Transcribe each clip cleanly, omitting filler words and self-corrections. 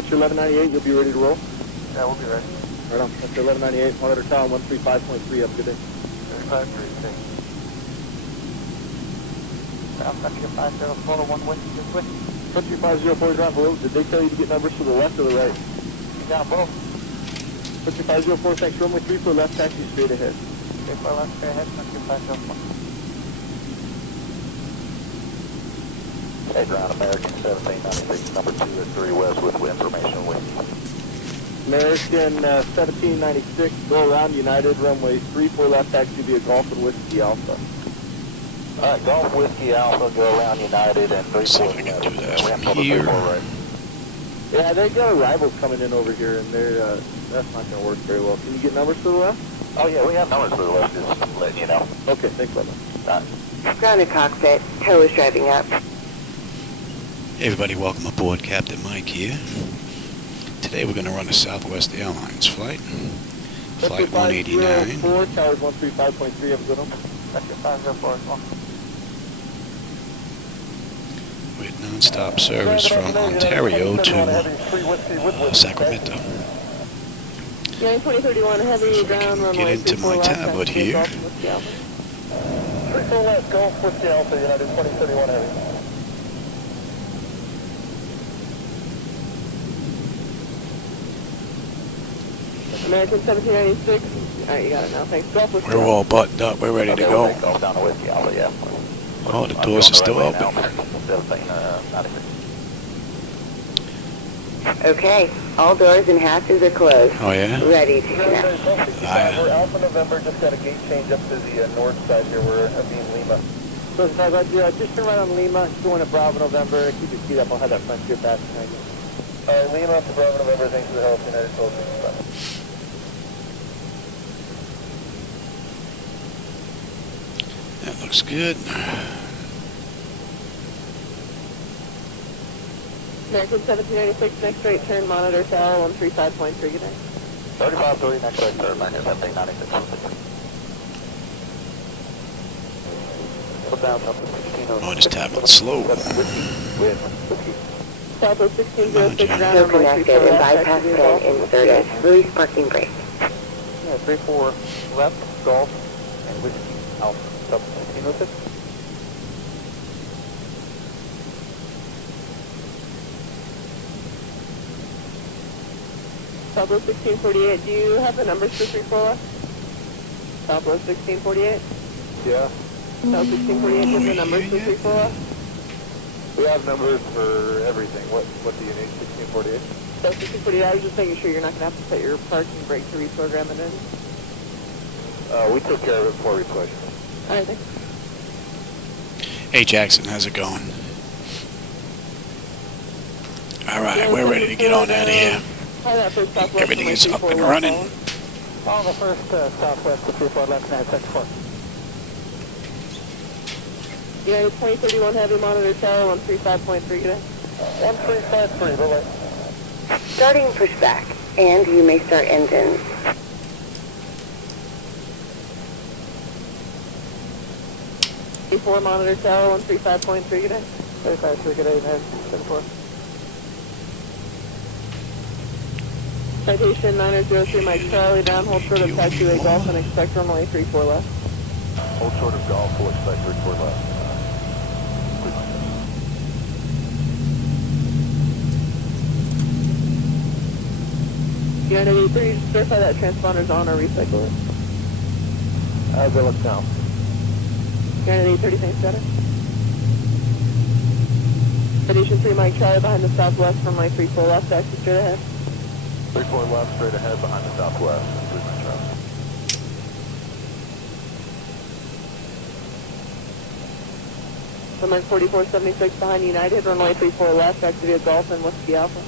That's your 1198, you'll be ready to roll? Yeah, we'll be ready. Right on. That's your 1198, monitor tower 135.3, have a good day. 35.3, thanks. Country 504, 1 whiskey, just whiskey. Country 504 down below, did they tell you to get numbers to the left or the right? Down below. Country 504, thanks, runway 3 for left, taxi straight ahead. 3 for left, straight ahead, country 504. Hey, ground American 1796, number 2 at 3 west with information whiskey. American 1796, go around United, runway 3 for left, taxi via Golf and Whiskey Alpha. Alright, Golf Whiskey Alpha, go around United and 3 See if I can do that from here. Right. Yeah, they got arrivals coming in over here, and they're that's not going to work very well. Can you get numbers to the left? Oh yeah, we have numbers for the left, just to let you know. Okay, thanks, brother. Grounded cockpit, tow is driving up. Hey everybody, welcome aboard. Captain Mike here. Today we're going to run a Southwest Airlines flight. Flight 189. 4, towers 135.3, have a good one. That's your 504 as well. With non-stop service from Ontario to Sacramento. Yeah, 2031 heavy ground runway. Get into my tablet here. 3 for left, Golf Whiskey Alpha, United 2031 heavy. American 1796. Alright, you got it now. Thanks. Golf Whiskey We're all buttoned up. We're ready to go. Golf down to Whiskey Alpha, yeah. Oh, the doors are still open. Okay, all doors and hatches are closed. Oh yeah? Ready to connect. We're Alpha November, just got a gate change up to the north side here. We're being Lima. So it's not about just turn right on Lima, going to Bravo November. Keep your feet up, I'll have that front gear back behind you. Alright, Lima up to Bravo November, thanks for the help, United 1265. That looks good. American 1796, next right turn, monitor tower 135.3, good day. 35-3, next right turn, American 1796. Put down something 16. Oh, this tablet's slow. Southwest 1606, ground Tow runway 3 connected and left, bypass taxi via pin Golf and Whiskey inserted. Alpha. Release parking brake. Yeah, 3-4 left, Golf, and Whiskey Alpha. Sub 1606. Southwest 1648, do you have the numbers for 3 left? Southwest 1648? Yeah. Southwest 1648, do you have the numbers for 3 left? We have numbers for everything. What do you need? 1648? Southwest 1648, I was just making sure you're not going to have to set your parking brake to reprogram it in. We took care of it before we pushed. Alright, thanks. Hey Jackson, how's it going? Alright, we're ready to get on out of here. Everything is up and running. On the first Southwest to 34 left, 964. United 2031 heavy monitor tower 135.3, good day. 1353, bye-bye. Starting pushback, and you may start engines. A4 monitor tower 135.3, good day. 35-3, good day, 974. Citation 9003 Mike Charlie down, hold short of taxiway Golf and expect runway 34 left. Hold short of Golf, we'll expect 34 left. United 83, just verify that transponder's on or recycle it. How's it look now? United 830, thanks, got it. Citation 3 Mike Charlie behind the Southwest runway 34 left, taxi straight ahead. 34 left, straight ahead behind the Southwest. Runway 4476 behind United, runway 34 left, taxi via Golf and Whiskey Alpha.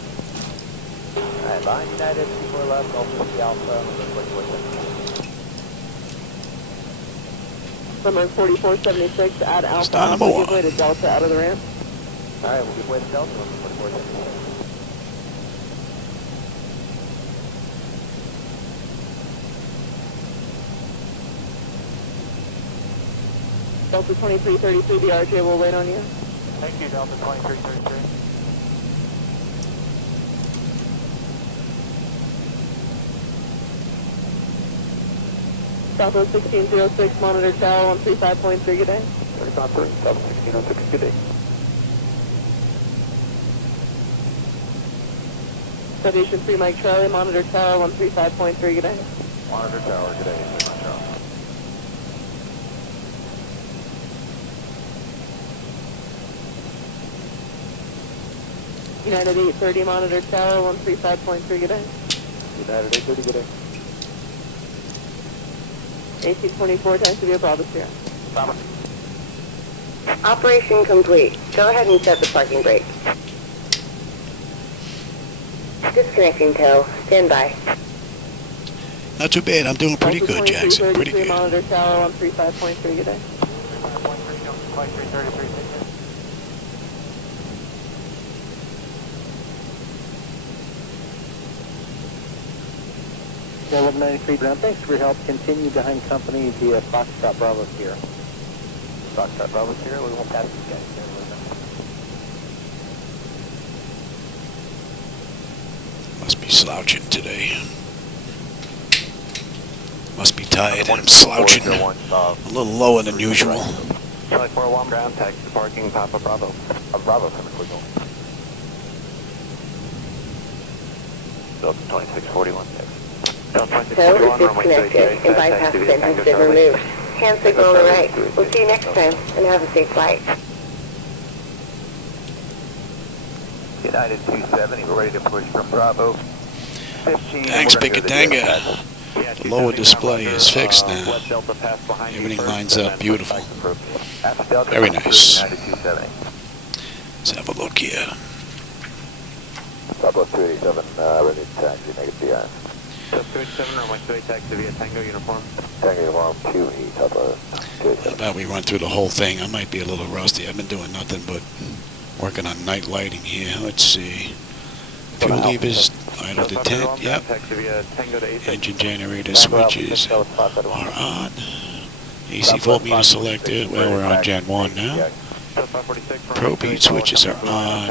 Alright, behind United, 34 left, Golf Whiskey Alpha. Runway 4476 at Alpha. Start number Give 1. way to Delta out of the ramp. Alright, we'll give way to Delta. 4476. Delta 2333, the RJ will wait on you. Thank you, Delta 2333. Southwest 1606, monitor tower 135.3, good day. 353, South 1606, good day. Citation 3 Mike Charlie, monitor tower 135.3, good day. Monitor tower, good day. United 830, monitor tower 135.3, good day. United 830, good day. 1824, taxi via Bravo Sierra. Bravo. Operation complete. Go ahead and set the parking brake. Disconnecting tow. Stand by. Not too bad. I'm doing pretty good, Jackson. Pretty good. Monitor tower 135.3, good day. 333. Yeah, 1193 ground. Thanks for your help. Continue behind company via Foxtrot Bravo here. Foxtrot Bravo here, we won't pass these guys. Must be slouching today. Must be tired. I'm slouching. A little lower than usual. Charlie 401 ground, taxi to parking, Papa Bravo. Bravo, coming quick. Delta 2641, Delta Tow 2641, is runway disconnected and bypass bin has been removed. Hand signal on the right. We'll see you next time and have a safe flight. United 270, we're ready to push from Bravo 15. Thanks, Pickatanga. Lower display is fixed now. Everything lines up beautiful. Very nice. Let's have a look here. Bravo 287, ready to taxi, negative DI. 287, runway 28, taxi via Tango uniform. Tango uniform, QE, Papa 287. How about we run through the whole thing? I might be a little rusty. I've been doing nothing but working on night lighting here. Let's see. Fuel levers, idle detent, yep. Engine generator switches are on. AC voltmeter selected, well we're on Gen 1 now. Probe switches are on.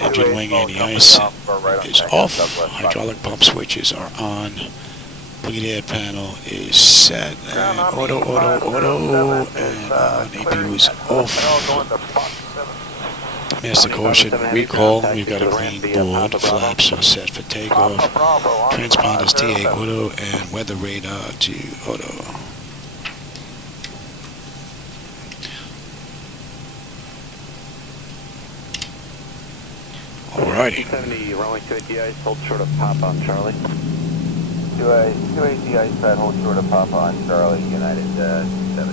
Engine wing anti-ice is off. Hydraulic pump switches are on. Bleed air panel is set. And auto, and on. APU is off. Master caution, recall. We've got a clean board. Flaps are set for takeoff. Transponders TA auto and weather radar to auto. Alrighty. 70, runway 28 ice, hold short of Papa on Charlie. 28 ice pad, hold short of Papa on Charlie, United 70.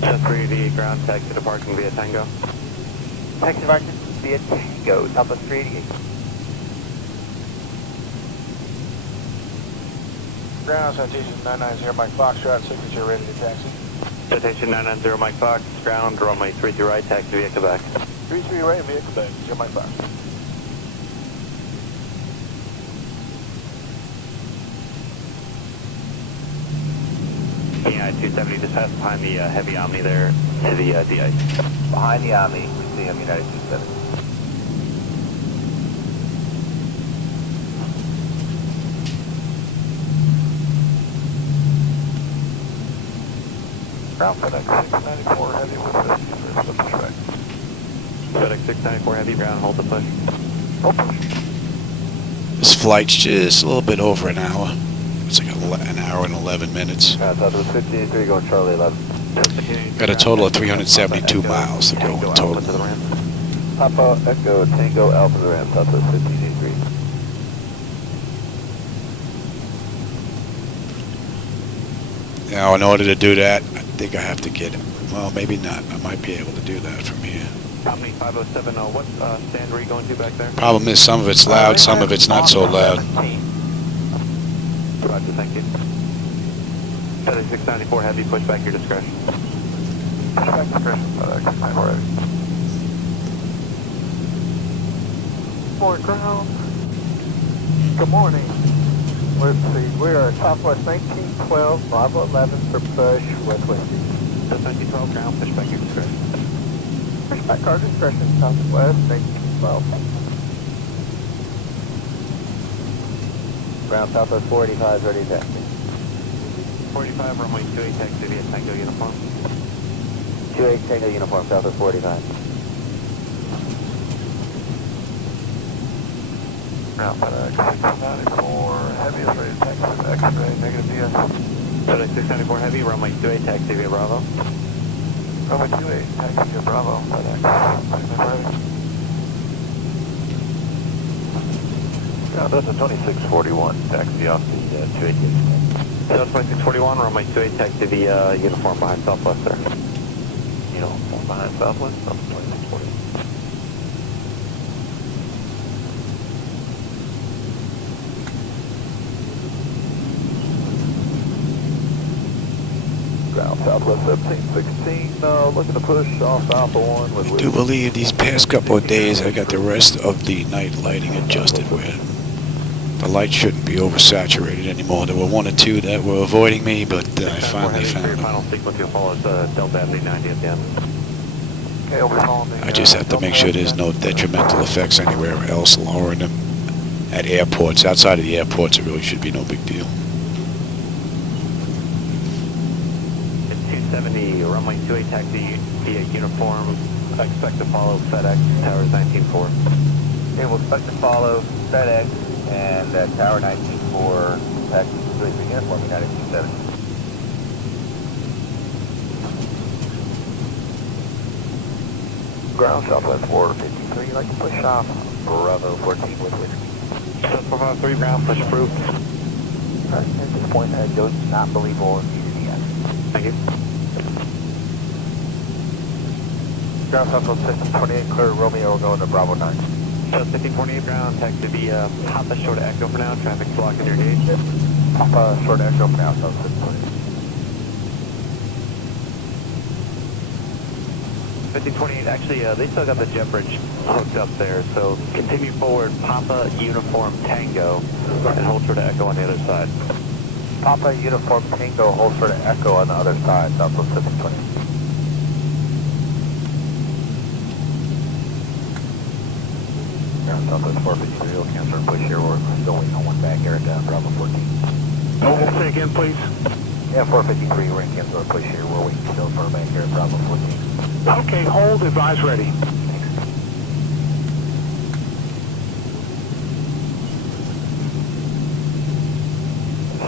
Just 388 ground, taxi to parking via Tango. Taxi to parking via Tango, Southwest 388. Ground, citation 990 Mike Foxtrot, signature ready to taxi. Citation 990 Mike Fox, ground, runway 33 right, taxi via Quebec. 33 right via Quebec, 0 Mike Fox. Yeah, 270 just passed behind the heavy Omni there to the D-ice. Behind the Omni, we see him, United 270. Ground FedEx 694 heavy with the pushback. FedEx 694 heavy, ground, hold the push. Hold push. This flight's just a little bit over an hour. It's like an hour and 11 minutes. Southwest 1583 going Charlie 11. Got a total of 372 miles to go in total. Papa Echo Tango Alpha to the ramp, Southwest 1583. Now, in order to do that, I think I have to get it. Well, maybe not. I might be able to do that from here. Omni 507, what stand were you going to back there? Problem is, some of it's loud, some of it's not so loud. Roger, thank you. FedEx 694 heavy, push back your discretion. Push back discretion, FedEx 694 heavy. Morning, ground. Good morning. Let's see, we are at Southwest 1912, Bravo 11 for push, West. Just 1912 ground, push back your discretion. Car discretion, Southwest, 1912. Ground Southwest 485 ready to taxi. 45, runway 28, taxi via Tango uniform. 28 Tango uniform, Southwest 485. Ground FedEx 694, heavy is ready to taxi with X-ray, negative DS. FedEx 694 heavy, runway 28, taxi via Bravo. Runway 28, taxi via Bravo, FedEx 694 heavy. That's a 2641, taxi off the 28. That's 2641, runway 28, taxi the uniform behind Southwest there. Uniform behind Southwest, 2640. Ground Southwest 1716, looking to push off Alpha 1 with... I do believe these past couple of days I got the rest of the night lighting adjusted where the lights shouldn't be oversaturated anymore. There were one or two that were avoiding me, but I finally found them. Final sequence you'll follow is Delta Avenue 90 at the end. Okay, we'll be following the, I just have to make sure there's no detrimental effects anywhere else lowering them at airports. Outside of the airports, it really should be no big deal. 270, runway 28, taxi via uniform. Expect to follow FedEx, Towers 194. Okay, we'll expect to follow FedEx and Tower 194, taxi to uniform, United 270. Ground Southwest 453, you'd like to push off Bravo 14 with whiskey. Southwest 3, ground push approved. Alright, at this point, Joe does not believe all of these yet. Thank you. Ground Southwest 1528, clear Romeo, we're going to Bravo 9. South 1548 ground, taxi via Papa short of Echo for now, traffic's blocking your gauge. Papa short Echo for now, South 1528. 1528, actually, they still got the jet bridge hooked up there, so continue forward, Papa Uniform Tango, and hold short of Echo on the other side. Papa Uniform Tango, hold short of Echo on the other side, Southwest 1528. Southwest 453, we'll cancel and push here. We're still waiting on one back here at Bravo 14. Say again, please. Yeah, 453, we're going to cancel and push here. We're waiting still for a back here at Bravo 14. Okay, hold, advise ready.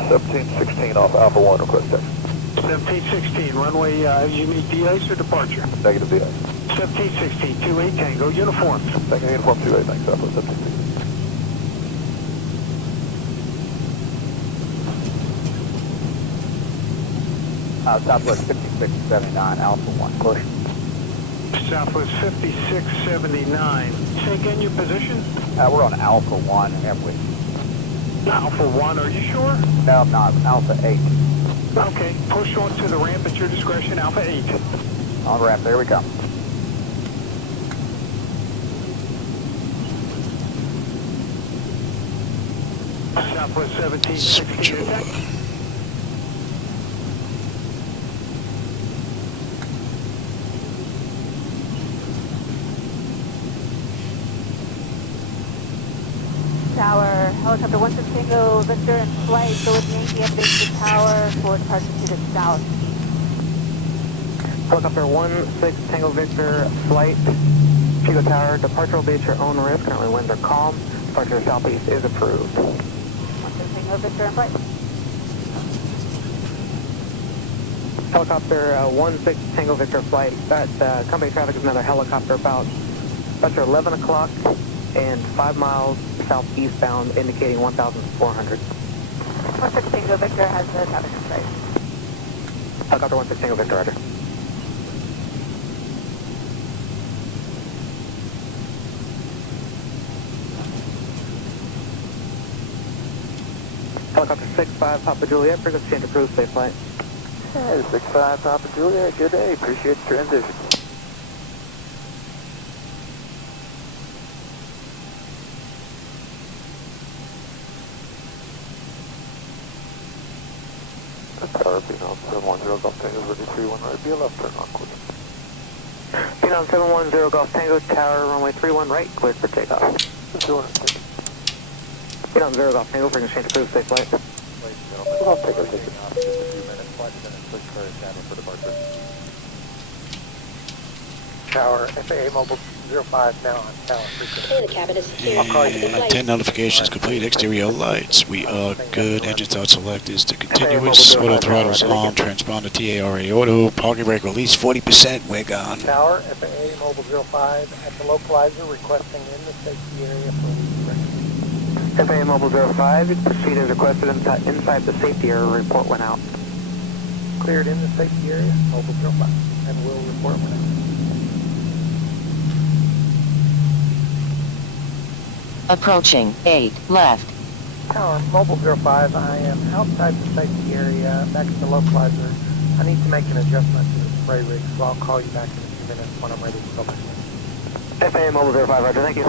1716 off Alpha 1, request taxi. 1716, runway, you need de-ice or departure? Negative DI. 1716, 28 Tango, uniform. Tango uniform 28, thanks, Southwest 1716. Southwest 5679, Alpha 1, push. Southwest 5679. Say again your position? We're on Alpha 1, halfway. Alpha 1, are you sure? No, I'm not. Alpha 8. Okay, push on to the ramp at your discretion, Alpha 8. On ramp, there we go. Southwest 1716, attack. Tower, helicopter 16 Tango Victor in flight, go with Yankee up base to tower for departure to the south. Helicopter 16 Tango Victor flight, Chico Tower, departure will be at your own risk. Currently winds are calm. Departure southeast is approved. 16 Tango Victor in flight. Helicopter 16 Tango Victor flight. That company traffic is another helicopter about your 11 o'clock and 5 miles southeastbound, indicating 1,400. 16 Tango Victor has the traffic in sight. Helicopter 16 Tango Victor, roger. Helicopter 65 Papa Juliet, frequency and approved, safe flight. Hey, 65 Papa Juliet, good day, appreciate the transition. Tower being on 710 Golf Tango, ready 31 right, be a left turn on, please. on 710 Golf Tango Tower, runway 31 right, cleared for takeoff. On 0 Golf Tango, bring exchange approved, safe flight. I'll take a ticket. Just a few minutes, 5 minutes, push for standing for departure. Tower, FAA Mobile 05 now on tower. Okay, the cabin is secure. And 10 notifications complete. Exterior lights. We are good. Engine start selectors to continuous. Auto throttles on. Transponder TARA auto. Parking brake release 40%. We're gone. Tower, FAA Mobile 05 at the localizer requesting in the safety area for rescue. FAA Mobile 05, proceed as requested inside the safety area. Report went out. Cleared in the safety area, Mobile 05, and we'll report when out. Approaching 8 left. Tower, Mobile 05, I am outside the safety area, back at the localizer. I need to make an adjustment to the spray rig, so I'll call you back in a few minutes when I'm ready to go back in. FAA Mobile 05, roger, thank you.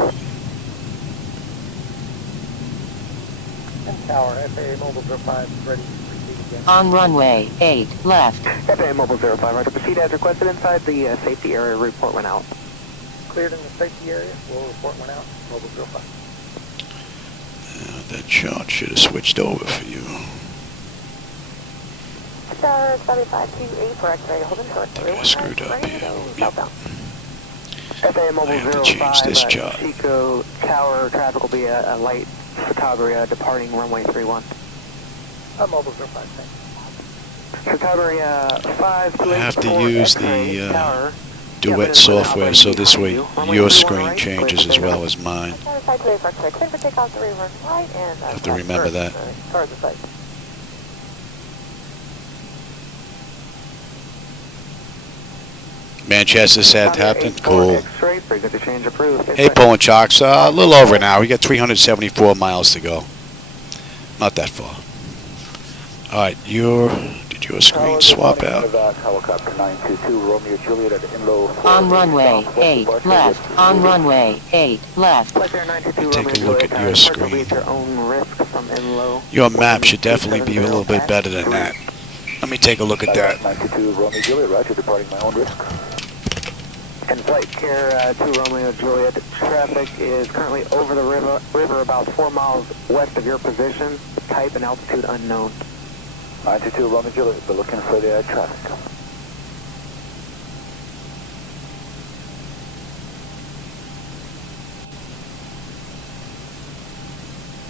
And Tower, FAA Mobile 05 is ready to proceed again. On runway 8 left. FAA Mobile 05, roger, proceed as requested inside the safety area. Report went out. Cleared in the safety area, we'll report when out, Mobile 05. That chart should have switched over for you. Star 7528 for X-ray, holding short. I think I screwed up here. Yep. FAA Mobile I have to 05, change this chart. Chico Tower traffic will be a light photography departing runway 31. Mobile 05, thanks. Photography 528 I have to for use X-ray the Tower. Duet software, so this way your screen changes as well as mine. Star 528 for X-ray, clear for takeoff 3 run right and... I have to remember that. Toward the site. Manchester Southampton, cool. X-ray, frequency change approved. Hey, Pulling Chocks, a little over an hour. We got 374 miles to go. Not that far. All right, did your screen swap out? Helicopter 922, Romeo Juliet at Inlow. On runway 8 left. On runway 8 left. Take a look at your screen. Your own risk from Inlow. Your map should definitely be a little bit better than that. Let me take a look at that. 922, Romeo Juliet, roger, departing my own risk. And flight care 2 Romeo Juliet, traffic is currently over the river about 4 miles west of your position, type and altitude unknown. 922, Romeo Juliet, we're looking for the traffic.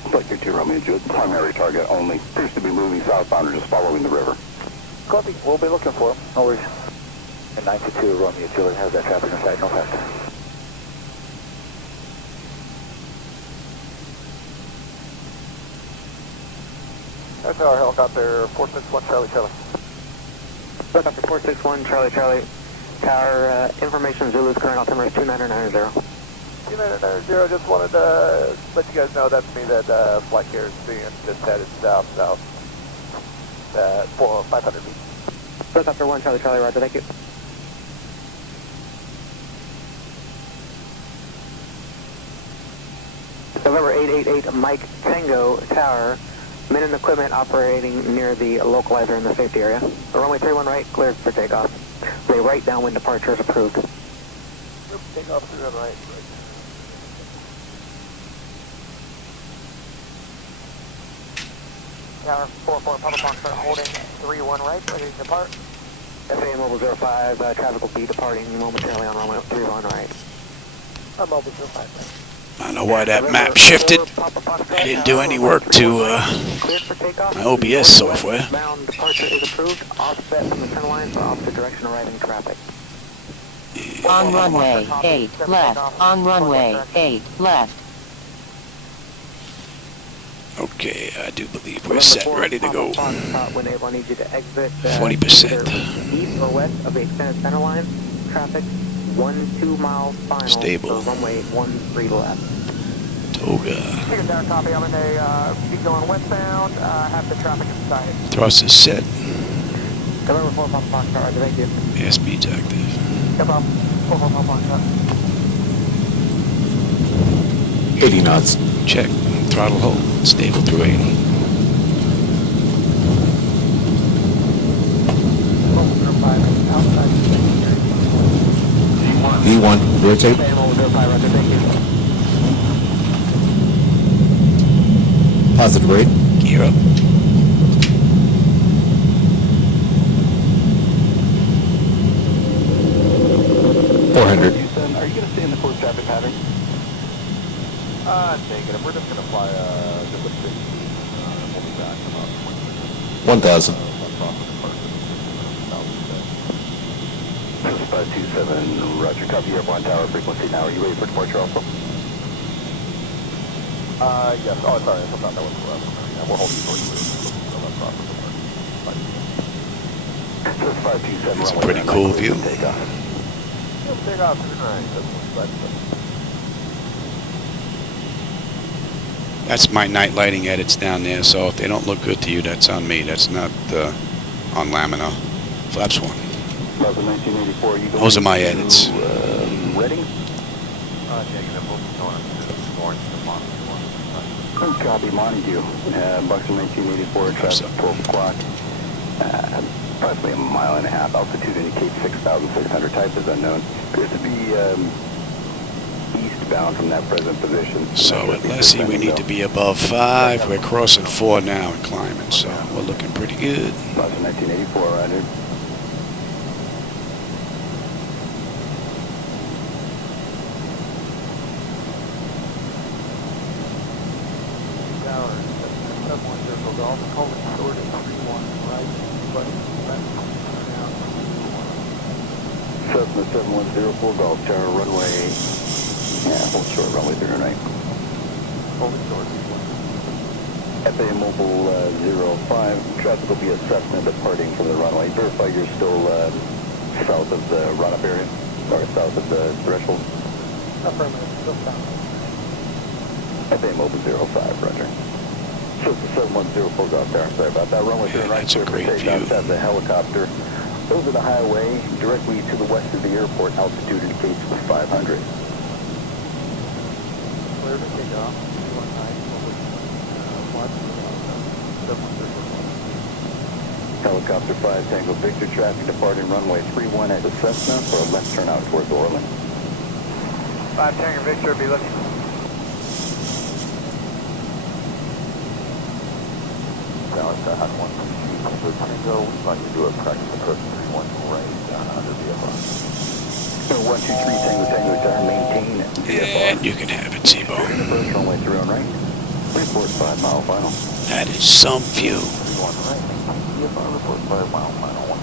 Flight 2 Romeo Juliet, primary target only. Appears to be moving southbound or just following the river. Copy, we'll be looking for him, no worries. And 922, Romeo Juliet has that traffic in sight, no faster. That's our helicopter 461 Charlie Charlie. Helicopter 461 Charlie Charlie, tower information Zulu's current altimeter is 2990. 2990, just wanted to let you guys know that's me, that flight care is being just headed south for 500 feet. Helicopter 1 Charlie Charlie, roger, thank you. November 888 Mike Tango Tower, men and equipment operating near the localizer in the safety area. Runway 31 right, cleared for takeoff. The right downwind departure is approved. Takeoff 31 right. Tower 44 Papa Foxtrot holding 31 right, ready to depart. FAA Mobile 05, traffic will be departing momentarily on runway 31 right. Mobile 05, thanks. I don't know why that map shifted. I didn't do any work to my OBS software. Bound departure is approved. Offset from the center line for opposite direction arriving traffic. On runway 8 left. On runway 8 left. Okay, I do believe we're set, ready to go. When able, I need you to exit 40%. east or west of the extended center line. Traffic 1-2 miles final. Stable. So runway 13 left. Toga. Ticket down, copy. I'm in a keep going westbound. Have the traffic inside. Thrust is set. November 4 Papa Foxtrot, thank you. Airspeed's active. No problem. 4 Papa Foxtrot. 80 knots. Check. Throttle hold. Stable through 80. Mobile 05 outside the safety area. E1, rotate. Positive rate. Gear up. Houston, are you going to stay in the course traffic pattern? Negative. We're just going to fly just a 60. We'll be back in about 1,000. This is 527, Roger, copy airborne tower frequency now. Are you ready for departure also? Yes. Oh, sorry. I forgot that was the last one. Yeah, we're holding for you. This is 527. It's a pretty cool view. Take off. That's my night lighting edits down there, so if they don't look good to you, that's on me. That's not on Lamina. Flaps 1. 1984, you Those are my edits. Ready? Copy, Montague. Buxton 1984, traffic 12 o'clock. Approximately a mile and a half. Altitude indicates 6,600. Type is unknown. Appears to be eastbound from that present position. So at Leslie, we need to be above 5. We're crossing 4 now and climbing, so we're looking pretty good. Buxton 1984, roger. Cessna 7104 Golf Tower, runway, hold short, runway 09. Holding short. FA Mobile 05, traffic will be a Cessna departing from the runway. Verify you're still south of the run-up area, or south of the threshold. Affirmative, still south. FA Mobile 05, roger. Cessna 7104 Golf Tower, sorry about that. Runway 09, That's a great view. Outside the helicopter. Over the highway, directly to the west of the airport, altitude indicates 500. Clear to take off. Helicopter 5 Tango Victor, traffic departing runway 31 at the Cessna for a left turn out towards Orland. 5 Tango Victor, be looking. Dallas, I had 1 Tango. We thought you'd do a practice approach 31 right under VFR. 123 Tango Tango Tower, maintain VFR. And you can have it, Zibo. Approach runway 31 right. Report 5 mile final. That is some view. 31 right. VFR report 5 mile final.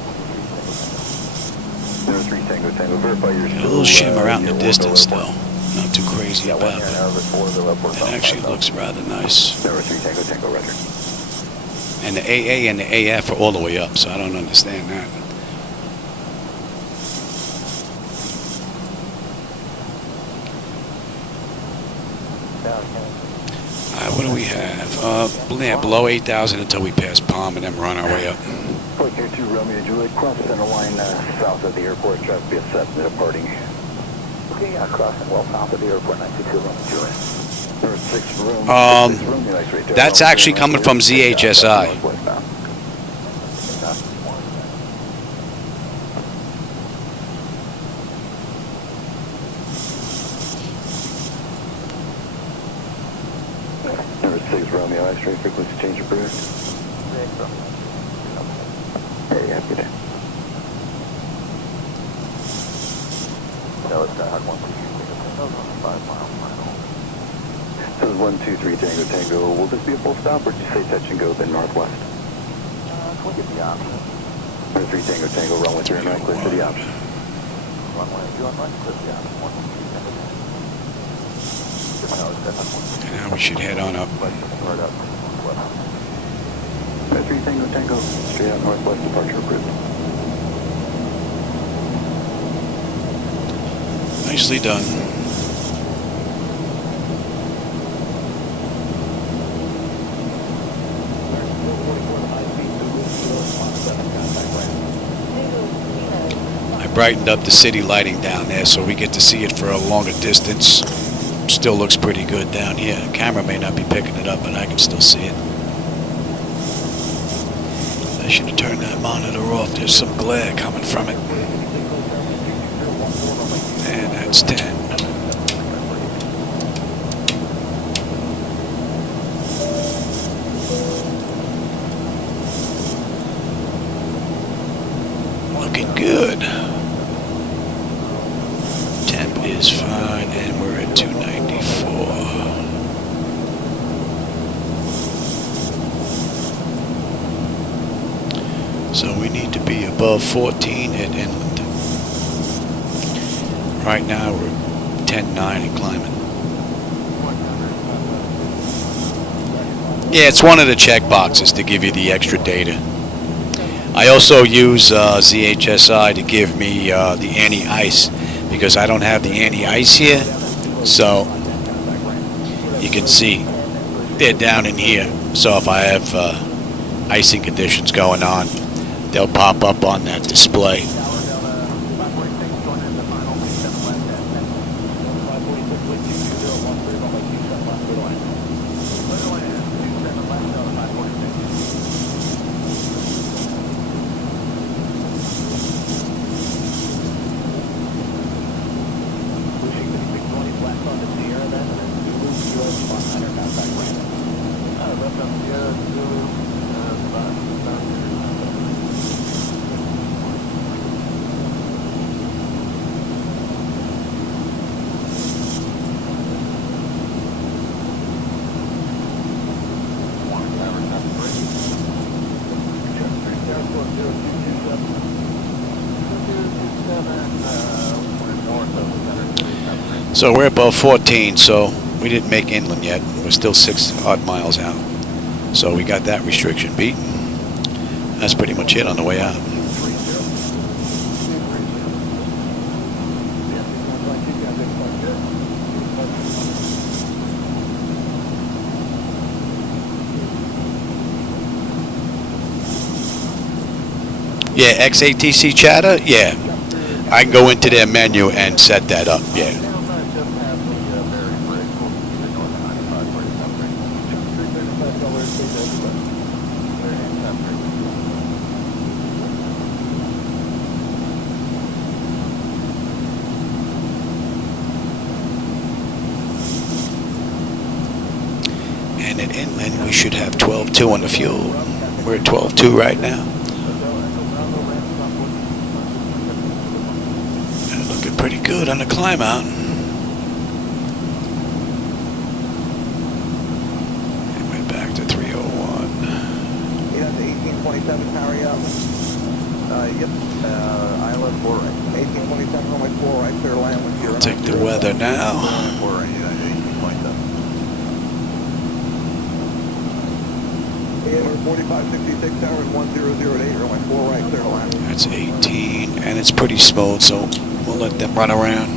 03 Tango Tango, verify your A little shimmer out in the distance, though. Not too crazy about it. It actually looks rather nice. 03 Tango Tango, roger. And the AA and the AF are all the way up, so I don't understand that. What do we have? Yeah, below 8,000 until we pass Palm and then run our way up. Flight here 2 Romeo Juliet, cross center line south of the airport, traffic be a Cessna departing. Okay, yeah, crossing well south of the airport, 92 Romeo Juliet. There are 6 rooms. That's actually coming from ZHSI. Number 6 Romeo X-ray, frequency change approved. Hey, have a good day. No, it's not 5 mile final. This is 123 Tango Tango. Will this be a full stop or did you say touch and go then northwest? We'll get the option. 123 Tango Tango, runway 39, clear to the option. Runway 29, clear to the option. 123 Tango. And now we should head on up. Right up. 123 Tango Tango, straight out northwest, departure approved. Nicely done. I brightened up the city lighting down there so we get to see it for a longer distance. Still looks pretty good down here. The camera may not be picking it up, but I can still see it. I should have turned that monitor off. There's some glare coming from it. And that's 10. Looking good. Temp is fine, and we're at 294. So we need to be above 14 at inland. Right now we're 10.9 and climbing. Yeah, it's one of the check boxes to give you the extra data. I also use ZHSI to give me the anti-ice because I don't have the anti-ice here. So you can see they're down in here. So if I have icing conditions going on, they'll pop up on that display. So we're above 14, so we didn't make inland yet. We're still 6 odd miles out. So we got that restriction beat. That's pretty much it on the way out. Yeah, XATC chatter, yeah. I can go into their menu and set that up, yeah. And at inland, we should have 12.2 on the fuel. We're at 12.2 right now. And looking pretty good on the climb out. And we're back to 301. You have the 1827 power up. Yep. Island 4 right. 1827 on my 4 right, clear land with your. I'll take the weather now. 4 right, 1827. 4566 tower and 1008 on my 4 right, clear land. That's 18, and it's pretty smooth, so we'll let them run around.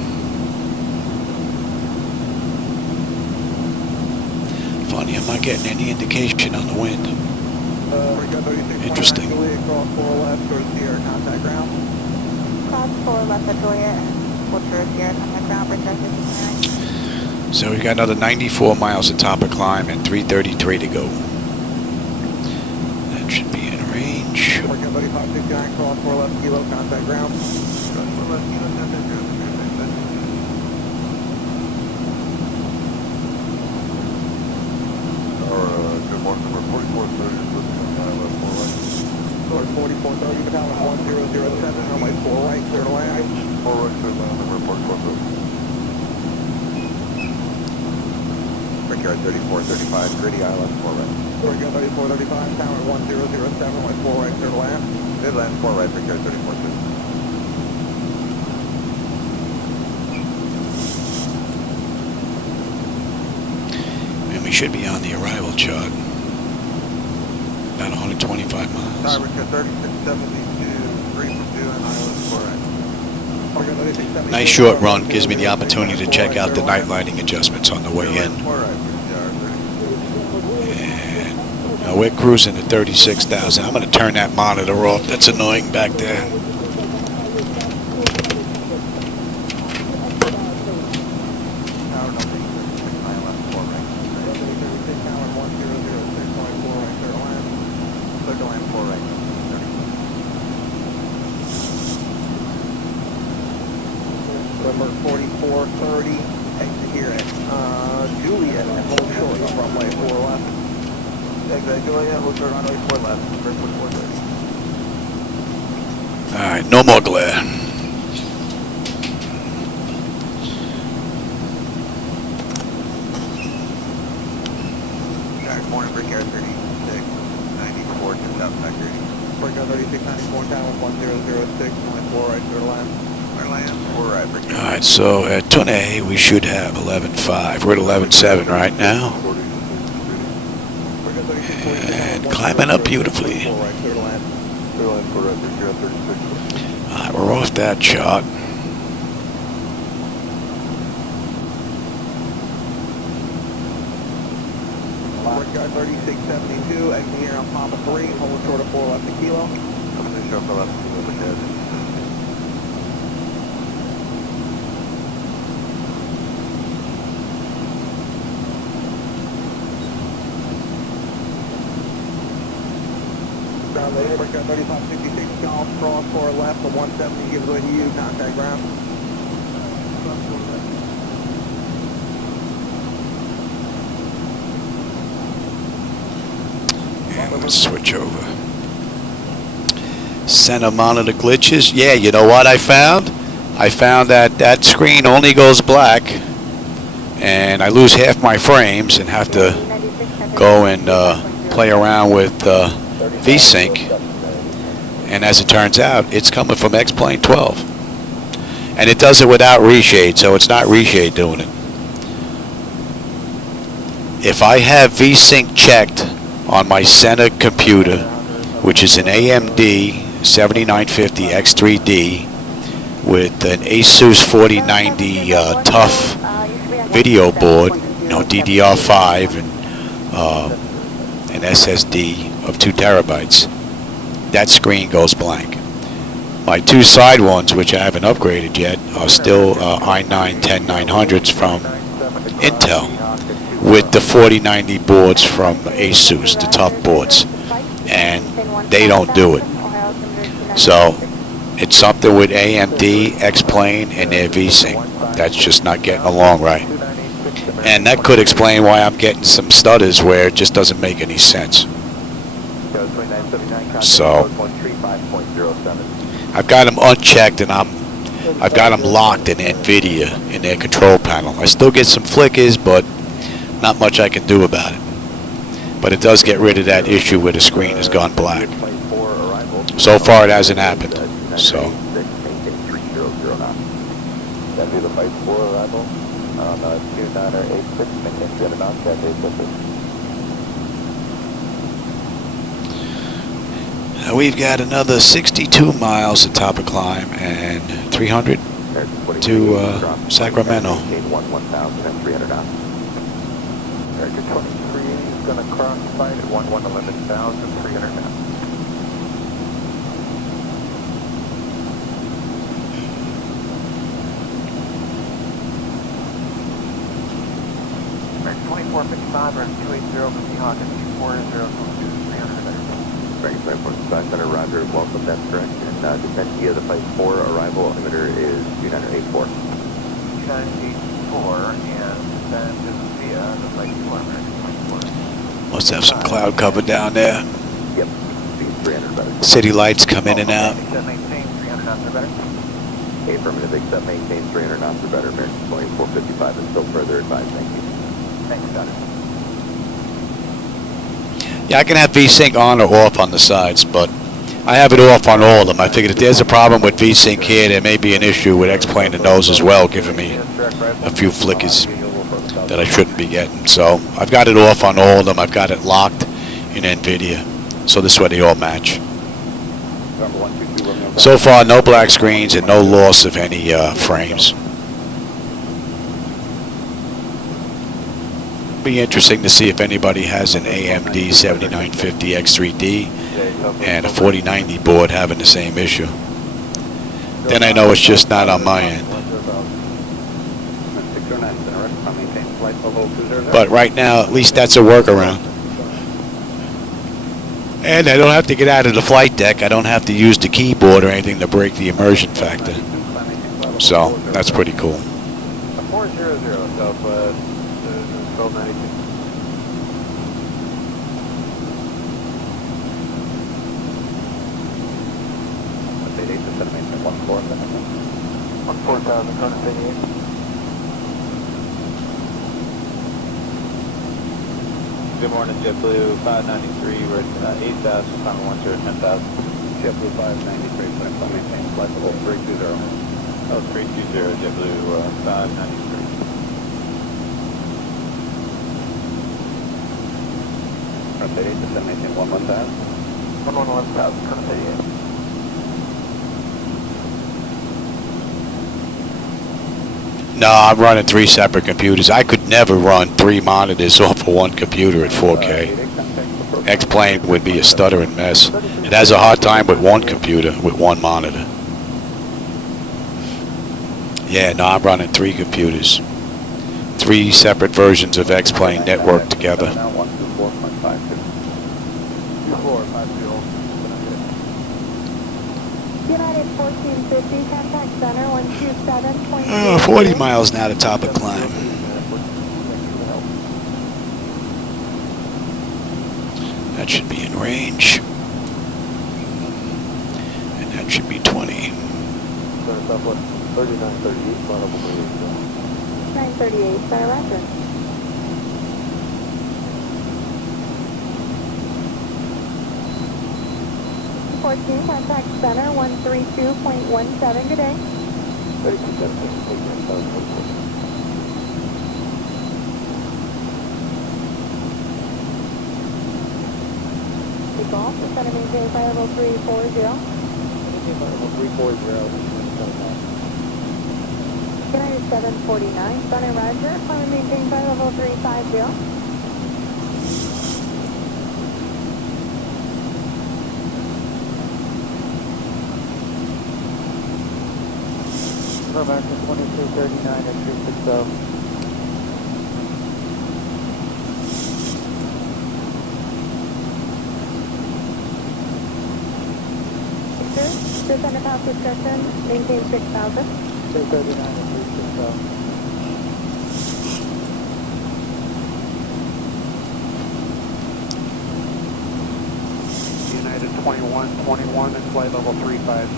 Funny, I'm not getting any indication on the wind. Interesting. Cross 4 left towards Sierra, contact ground. Cross 4 left at Juliet, we'll towards Sierra, contact ground, bridge right 59. So we got another 94 miles to top of climb and 333 to go. That should be in range. Working buddy 569, cross 4 left kilo, contact ground. Good morning, number 4430. 4430, Battalion 1007, on my 4 right, clear to land. 4 right, clear to land, number 4430. Brickyard 3435, Gritty Island, 4 right. Brickyard 3435, Tower 1007, my 4 right, clear to land. Midland, 4 right, Brickyard 3430. And we should be on the arrival chart. About 125 miles. Tower Brickyard 3672, 3 from 2 and Island, 4 right. Nice short run, gives me the opportunity to check out the night lighting adjustments on the way in. And now we're cruising at 36,000. I'm going to turn that monitor off. That's annoying back there. number 4430, exit here at Juliet and hold short on runway 4 left. Exit Juliet, hold short runway 4 left, first 430. Alright, no more glare. Alright, morning, Brick Air 3694 to South Factory. Brick Air 3694, tower 1006, runway 4 right, clear to land. Clear land, 4 right, Brick Air. Alright, so at Tune we should have 11.5. We're at 11.7 right now. And climbing up beautifully. Alright, we're off that chart. Brickyard 3672, exit here on Papa 3, hold short of 4 left a kilo. Coming to short for left, kilo, ahead. Ground later, Brickyard 3566, golf, cross 4 left, the 170 gives way to you, contact ground. And let's switch over. Center monitor glitches. Yeah, you know what I found? I found that that screen only goes black, and I lose half my frames and have to go and play around with VSync. And as it turns out, it's coming from XP12. And it does it without reshade, so it's not reshade doing it. If I have VSync checked on my center computer, which is an AMD 7950 X3D with an Asus 4090 tough video board, you know, DDR5 and an SSD of 2 terabytes, that screen goes blank. My 2 side ones, which I haven't upgraded yet, are still i9 10900s from Intel with the 4090 boards from Asus, the tough boards, and they don't do it. So it's something with AMD, X-Plane, and their VSync that's just not getting along right. And that could explain why I'm getting some stutters where it just doesn't make any sense. So I've got them unchecked, and I've got them locked in NVIDIA in their control panel. I still get some flickers, but not much I can do about it. But it does get rid of that issue where the screen has gone black. So far it hasn't happened. So we've got another 62 miles at top of climb and 300 to Sacramento. American 23 is going to cross site at 11,300 now. American 2455, we're at 280 from Seahawk and 240 300 meter. American 2455 Center, roger, welcome, that's correct. And descent via the Flight 4 arrival emitter is 2984. 2984, and descent is via the Flight 4 American 24. Must have some cloud cover down there. Yep, speed 300 better. City lights come in and out. Except maintain 300 knots or better. Affirmative, except maintain 300 knots or better. American 2455 and still further advised, thank you. Thanks, got it. Yeah, I can have VSync on or off on the sides, but I have it off on all of them. I figured if there's a problem with VSync here, there may be an issue with X-Plane and those as well, giving me a few flickers that I shouldn't be getting. So I've got it off on all of them. I've got it locked in NVIDIA. So this way they all match. So far, no black screens and no loss of any frames. Be interesting to see if anybody has an AMD 7950 X3D and a 4090 board having the same issue. Then I know it's just not on my end. But right now, at least that's a workaround. And I don't have to get out of the flight deck. I don't have to use the keyboard or anything to break the immersion factor. So that's pretty cool. 400 Southwest 1292. Update 8 to 7 maintain 14,000, Kona 88. Good morning, JetBlue 593, we're at 8,000, final 10,000. JetBlue 593, maintain flight level 320. Oh, 320, JetBlue 593. Update 8 to 7 maintain 11,000. 11,000, Kona 88. No, I'm running 3 separate computers. I could never run 3 monitors off of one computer at 4K. X-Plane would be a stuttering mess. It has a hard time with one computer, with one monitor. Yeah, no, I'm running 3 computers. 3 separate versions of X-Plane networked together. Now 124.52. 24.50. United 1450, contact center 127.0. 40 miles an hour top of climb. That should be in range. And that should be 20. 938, center record. Contact center 132.17, good day. 32,700. Golf, we're going to maintain flight level 340. Maintain flight level 340. United 749, Thunder Roger, climb and maintain flight level 350. American 2239 at 360. Descend and pass discussion, maintain 6,000. 239 at 360. United 2121 at flight level 350.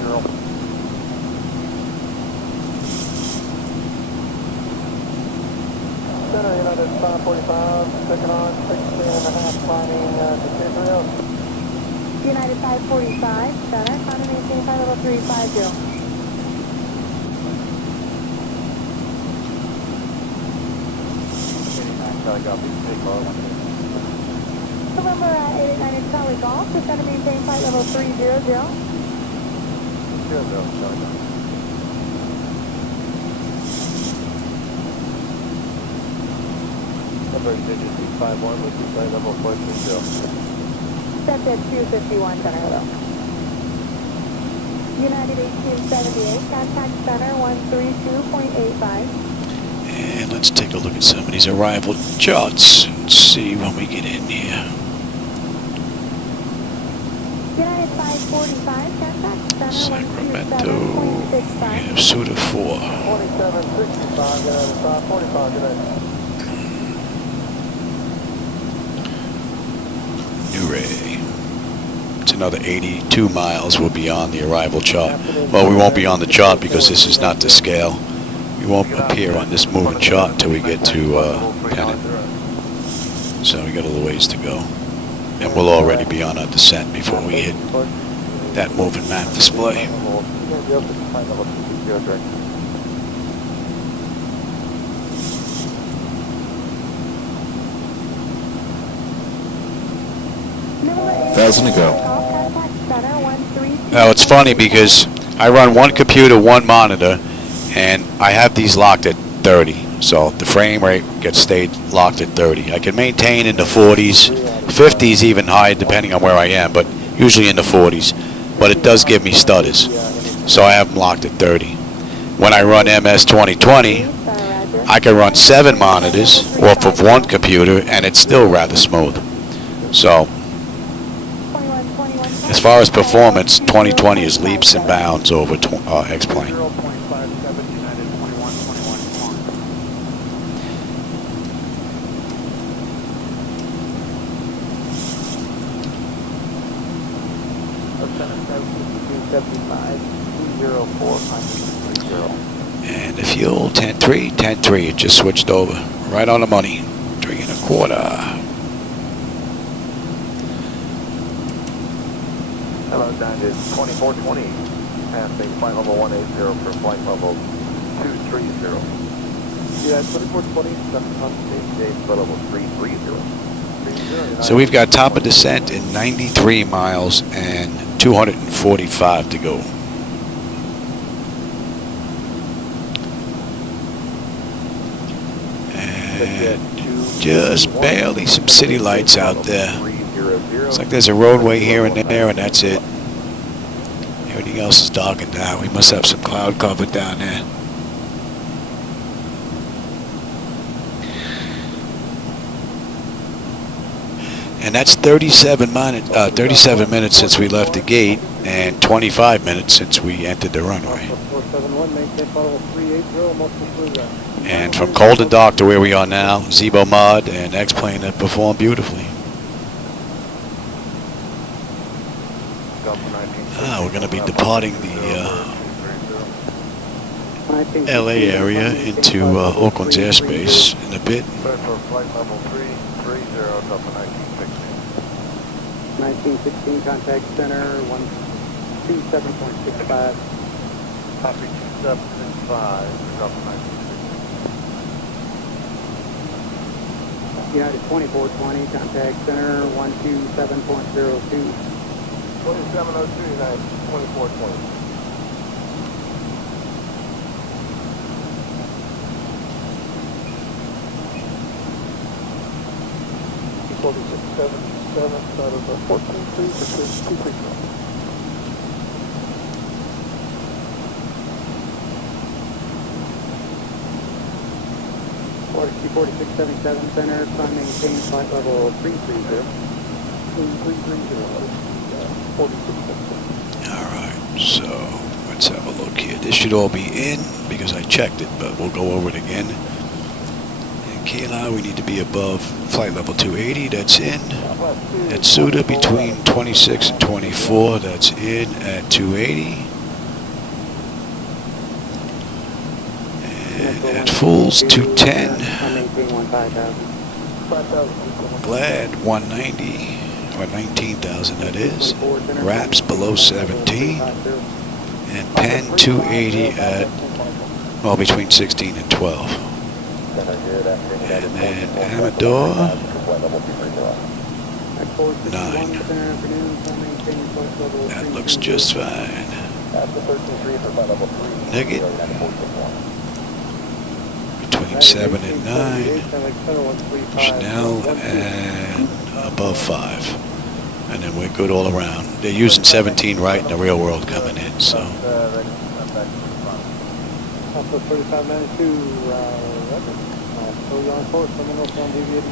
Center United 545, second on, 16.5, climbing to 230. United 545, center, climb and maintain flight level 350. November 889 at Charlie Golf, descend and maintain flight level 300. 00, Number 51 with the flight level 430. That's at 251, center, hello. United 1878, contact center 132.85. And let's take a look at some of these arrival charts and see when we get in here. United 545, contact center Sacramento, 127.65. we have Suda 4. 2765, United 545, good night. New Ray. It's another 82 miles. We'll be on the arrival chart. Well, we won't be on the chart because this is not to scale. We won't appear on this moving chart until we get to Pennant. So we got a little ways to go. And we'll already be on our descent before we hit that moving map display. Thousand to go. Now it's funny because I run one computer, one monitor, and I have these locked at 30. So the frame rate gets stayed locked at 30. I can maintain in the 40s, 50s even high depending on where I am, but usually in the 40s. But it does give me stutters. So I have them locked at 30. When I run MS 2020, I can run 7 monitors off of one computer and it's still rather smooth. So as far as performance, 2020 is leaps and bounds over X-Plane. 0.57 And the fuel, 10.3, 10.3. It just switched over. Right on the money. 3 1/4. Hello, down to 2420. Passing flight level 180 for flight level 230. Yeah, 2420, on stage flight level 330. So we've got top of descent in 93 miles and 245 to go. And just barely some city lights out there. It's like there's a roadway here and there, and that's it. Everything else is darkened out. We must have some cloud cover down there. And that's 37 minutes since we left the gate, and 25 minutes since we entered the runway. And from cold and dark to where we are now, Zibo Mod and X-Plane have performed beautifully. We're going to be departing the LA area into Oakland's airspace in a bit. Flight level 330, Delta 1916. 1916, contact center, 127.65. Copy 2765, Delta 1916. United 2420, contact center, 127.02. 2702, United 2420. Equal to 677 out of the 14.3 for 230. 4677 center, try and maintain flight level 330. 4677. Alright, so let's have a look here. This should all be in because I checked it, but we'll go over it again. In KLI, we need to be above flight level 280. That's in. At Suda, between 26 and 24. That's in at 280. And at Fools, 210. Glad, 190. Or 19,000, that is. Wraps below 17. And Penn, 280 at, well, between 16 and 12. And then Amador, 9. That looks just fine. Nugget, between 7 and 9. Chanel, and above 5. And then we're good all around. They're using 17 right in the real world coming in, so.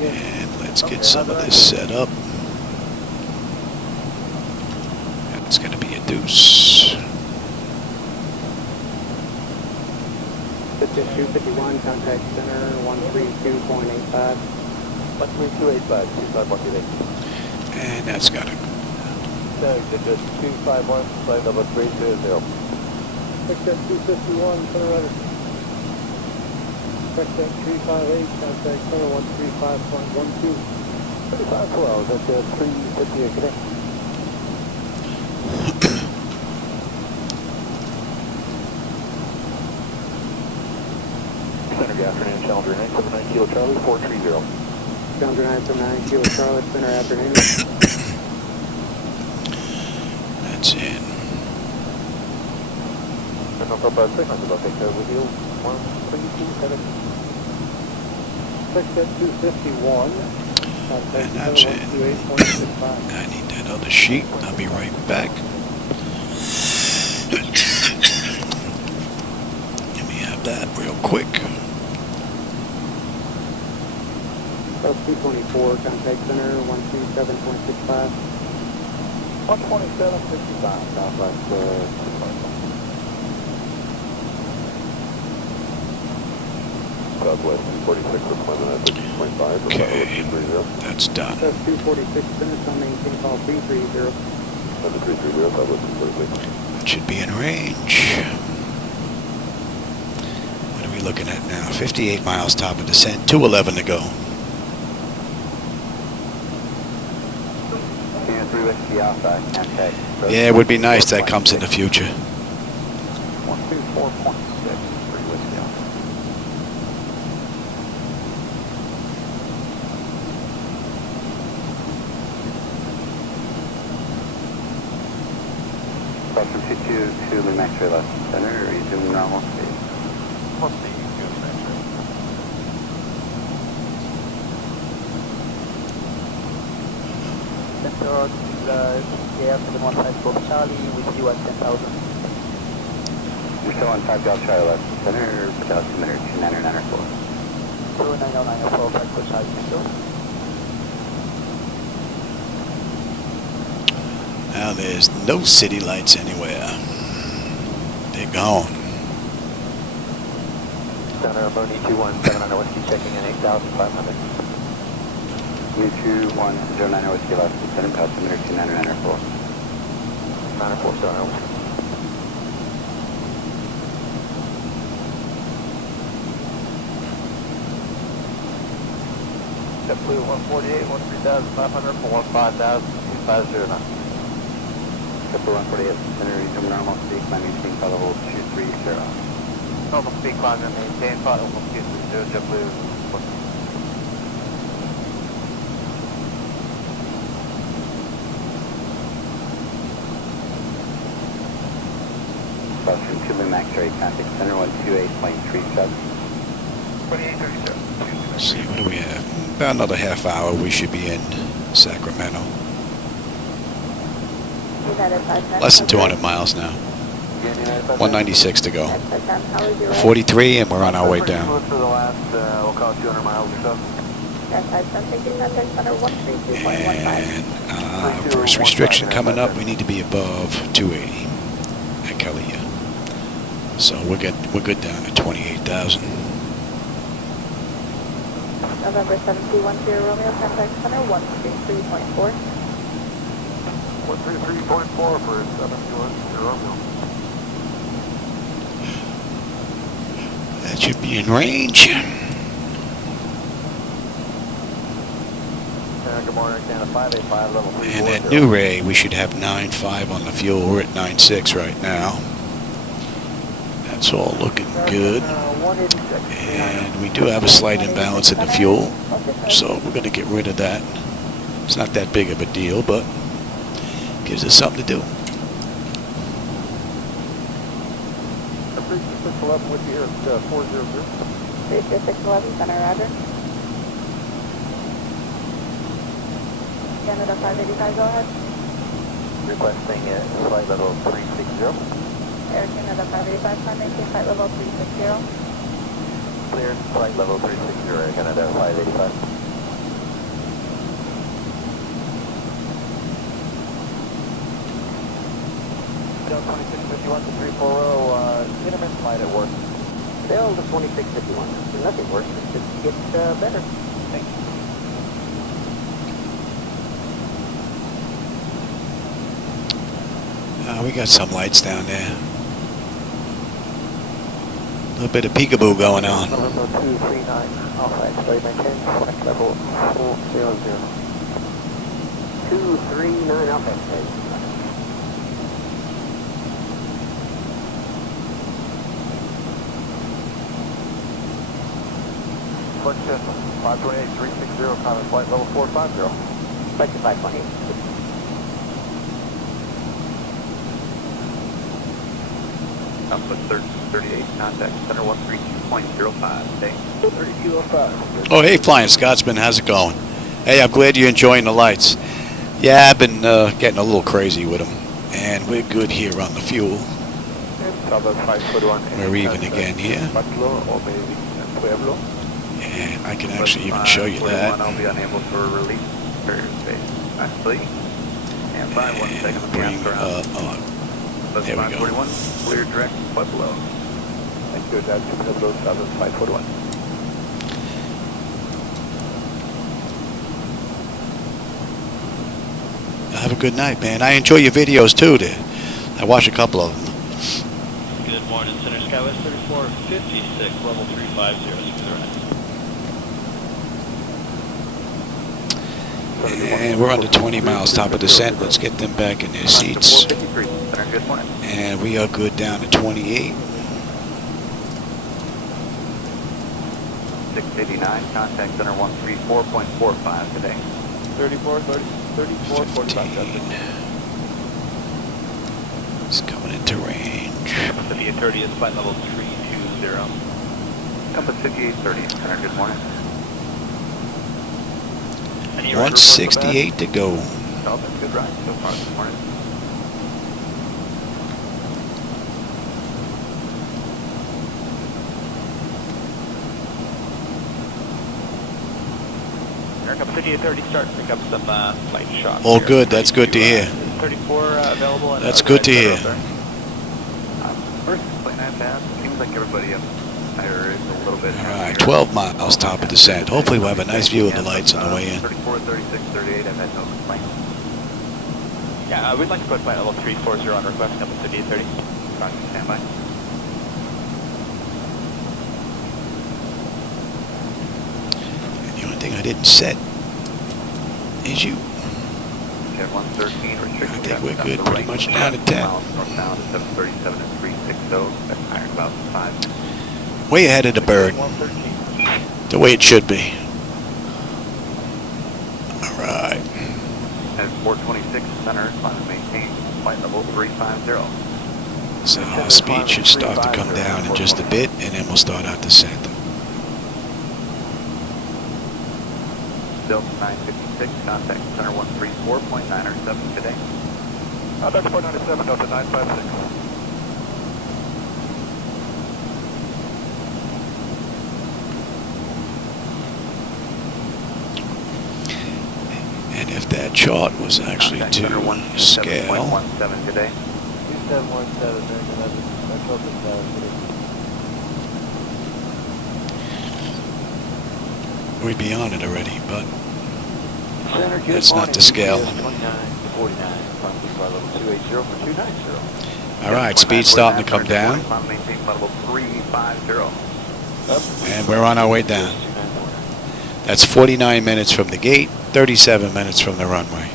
And let's get some of this set up. And it's going to be a deuce. 251, contact center, 132.85. 13285, 25128. And that's got to. Digit 251, flight level 330. Exit 251, center rudder. Exit 358, contact center, 135.12. 3512, that's 350 connect. Center gas for Challenger 979 Kilo Charlie 430. Challenger 979 Kilo Charlie, center afternoon. That's in. Norfolk signals about take care with you. 13270. Exit 251. And that's in. I need that other sheet. I'll be right back. Let me have that real quick. South 224, contact center, 127.65. 127.65, Southwest 224. Southwest 246, deployment at 13.5. Okay, that's done. South 246, finish on maintain call 330. It should be in range. What are we looking at now? 58 miles top of descent, 211 to go. Yeah, it would be nice that comes in the future. 124.6, 3 Whiskey Alpha. From 22 to Max Ray left center, resume normal speed. Must be good, actually. Center, Air 715 Charlie with you at 10,000. We're still on 5 Golf Charlie left center, put altimeter 29904. 29904, 5 Golf Charlie, thank you. Now there's no city lights anywhere. They're gone. Center, Mooney 217 Whiskey checking in 8,500. U210 Whiskey left center, altimeter 29904. 904, center. JetBlue 148, 13,500 for 15,250 knots. JetBlue 148 center, resume normal speed, climbing speed, flight level 230. Normal speed climb and maintain flight level 230, JetBlue. From Tulu Max Ray, contact center 128.37. 2837. Let's see, what do we have? About another half hour, we should be in Sacramento. Less than 200 miles now. 196 to go. 43, and we're on our way down. For the last, we'll call it 200 miles or so. And first restriction coming up, we need to be above 280 at Kalia. So we're good down to 28,000. November 7210 Romeo, contact center 133.4. 133.4 for 71 Romeo. That should be in range. Good morning, Canada 585, level 3. And at New Ray, we should have 9.5 on the fuel. We're at 9.6 right now. That's all looking good. And we do have a slight imbalance in the fuel, so we're going to get rid of that. It's not that big of a deal, but gives us something to do. 3611 with you here at 400. 33611, center roger. Canada 585, go ahead. Requesting flight level 360. Air Canada 585, climb maintain flight level 360. Cleared flight level 360, Air Canada 585. Down 2651 to 340, intermittent flight at work. Still the 2651. Nothing worse. It just gets better. Thank you. We got some lights down there. A little bit of peekaboo going on. November 239, Alpha X-ray, maintain flight level 400. 239 Alpha X-ray. Question 528, 360, common flight level 450. Question 528. Alpha 38, contact center 132.05, stay. 3205. Oh, hey, Flying Scotsman, how's it going? Hey, I'm glad you're enjoying the lights. Yeah, I've been getting a little crazy with them, and we're good here on the fuel. We're even again here. And I can actually even show you that. I'll be unable to release barrier space. Actually, and by 1 second, the Bring ground. there we go. 541, clear direct, flight below. Thank you, that's 541. have a good night, man. I enjoy your videos too. There, I watch a couple of them. Good morning, Center Skywest 3456, level 350. And we're under 20 miles, top of descent. Let's get them back in their seats. And we are good down to 28. 689, contact center 134.45 today. 3445. It's coming into range. The 5830 is flight level 320. Compass 5830, center, good morning. 168 to go. Good ride so far this morning. Compass 5830, start to pick up some light shock. All good. That's good to hear. 34 available. That's good to hear. First plane I've had, seems like everybody up higher is a little bit. All right, 12 miles, top of descent. Hopefully we'll have a nice view of the lights on the way in. 34, 36, 38, I've had no complaints. Yeah, we'd like to put flight level 340 on request, Compass 5830. Roger, stand by. The only thing I didn't set is you. Jet 113, restricted. I think we're good, pretty much down to 10. Northbound to 737 and 360, that's higher about 5. Way ahead of the bird. The way it should be. All right. And 426 center, climb and maintain flight level 350. So our speed should start to come down in just a bit, and then we'll start our descent. Delta 956, contact center 134.907 today. Delta 497, Delta 956. And if that chart was actually to scale, 17 today. 2717, we'd be on it already, but Center, good that's not morning. the scale. 29 to 49, from flight level 280 for 290. All right, speed's starting to come down, Climb and maintain flight level 350. and we're on our way down. That's 49 minutes from the gate, 37 minutes from the runway.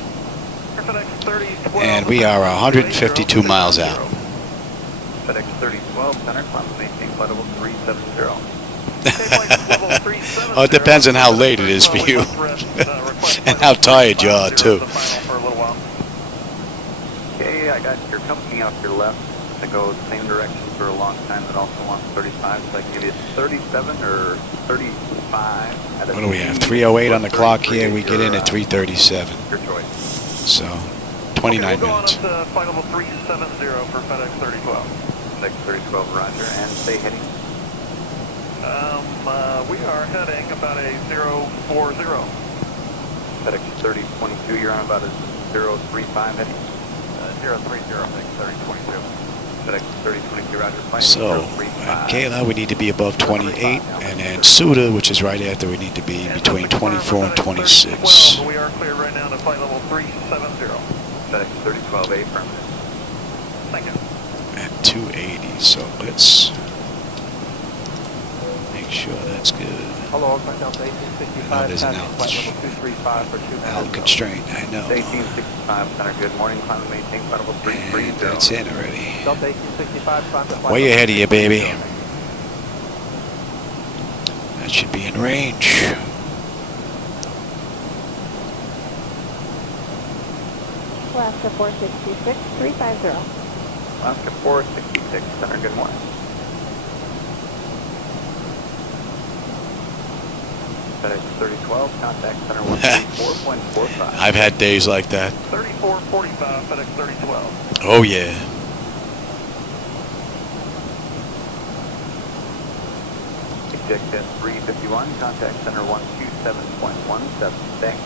And we are 152 miles out. FedEx 3012, center, climb and maintain flight level 370. Oh, it depends on how late it is for you. And how tired you are, too. Okay, I got your company off your left to go the same direction for a long time that also wants 35, so I can give you 37 or 35. What do we have? 3:08 on the clock here. We get in at 3:37. Your choice. So, 29 we'll minutes. Go on to flight level 370 for FedEx 3012. FedEx 3012, roger, and stay heading. We are heading about a 040. FedEx 3022, you're on about a 035 heading. 030, FedEx 3022. FedEx 3022, roger. So, at Kayla, we need to be above 28, and then Suda, which is right after, we need to be between 24 and 26. We are clear right now to flight level 370. FedEx 3012, affirmative. Thank you. At 280, so let's make sure that's good. Hello, Oakland Delta 1865, No, there's an flight level 235 for 290. Out constraint, I know. 1865, center, good morning, climb and maintain flight level 330. And that's in already. Delta 1865, climb to flight Way level ahead of you, baby. 330. That should be in range. Alaska 466, 350. Alaska 466, center, good morning. FedEx 3012, contact center 134.45. I've had days like that. 3445, FedEx 3012. Oh, yeah. Jet 351, contact center 127.17, thanks.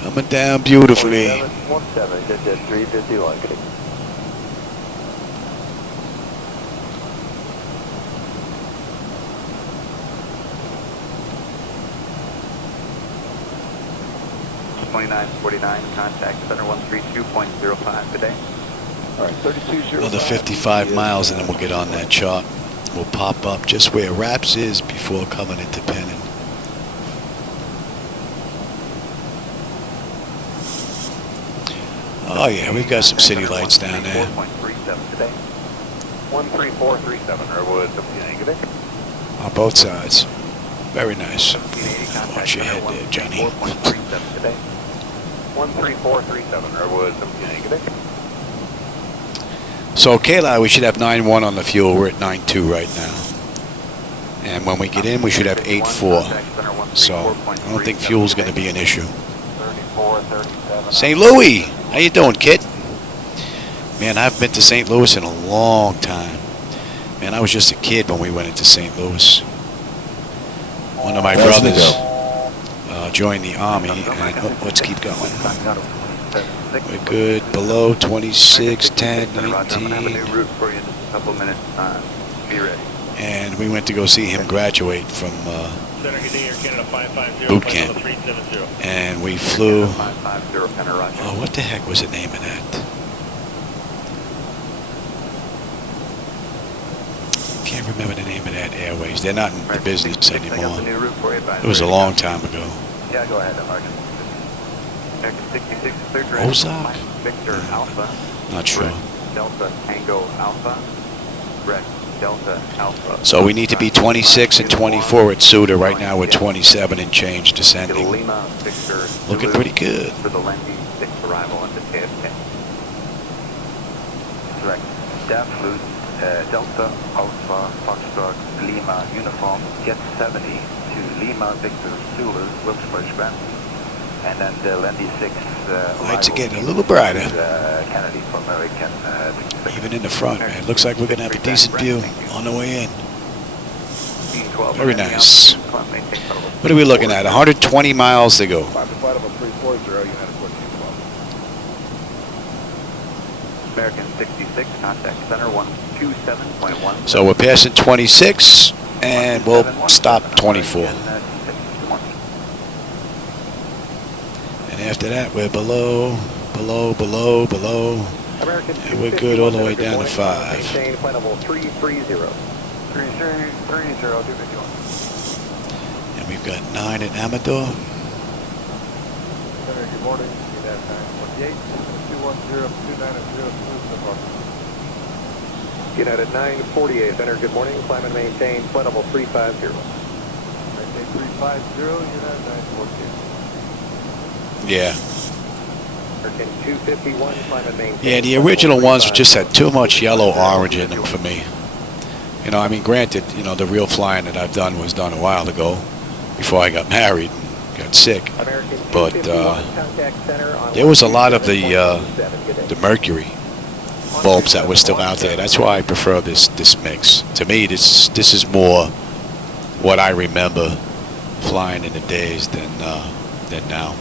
Coming down beautifully. 17, Jet 351, good. 2949, contact center 132.05 today. All right, 3205. Another 55 miles and then we'll get on that chart. We'll pop up just where Raps is before coming into Penn. Oh yeah, we've got some city lights down there. 4.37 today. 13437, Redwood, negative. On both sides. Very nice. 1780, contact Watch your center head there, Johnny. 4.37 today. 13437, Redwood, negative. So Kayla, we should have 9.1 on the fuel. We're at 9.2 right now. And when we get in, we should have 8.4. So I don't think fuel's going to be an issue. 3437. St. Louis, how you doing, kid? Man, I've been to St. Louis in a long time. Man, I was just a kid when we went into St. Louis. One of my brothers joined the Army, and let's keep going. We're good. Below 26, 10, 19. I'm gonna have a new route for you in just a couple minutes. Be ready. And we went to go see him graduate from boot camp. And we flew. Oh, what the heck was the name of that? Can't remember the name of that airways. They're not in the business anymore. It was a long time ago. Yeah, go ahead, American. American 66, clear Ozark? Victor Alpha. Not sure. Delta Tango Alpha. Rex Delta Alpha. So we need to be 26 and 24 at Suda. Right now we're 27 and change descending. Lima, Victor, Looking pretty good. For the Lendy 6 arrival into KSK. Correct. Staff loose. Delta Alpha Foxtrot Lima Uniform get 70 to Lima Victor Zulu Wilkesbridge Bend, and then the Lendy 6 Lights are getting a little brighter. Kennedy for American Even in the front, man. Looks like we're going to have a decent view on the way in. Very nice. What are we looking at? 120 miles to go. American 66, contact center 127.1. So we're passing 26 and we'll stop 24. And after that we're below. And we're good all the way down to 5. Maintain flight level 330. And we've got 9 at Amador. Good morning. Good afternoon. 210-290-2 United 948, Center, good morning. Climb and maintain flight level 350. Maintain 350, United 948. Yeah. American 251, climb and maintain. Yeah, the original ones just had too much yellow orange in them for me. You know, I mean, granted, you know, the real flying that I've done was done a while ago, before I got married and got sick. But there was a lot of the Mercury bulbs that were still out there. That's why I prefer this mix. To me, this is more what I remember flying in the days than now.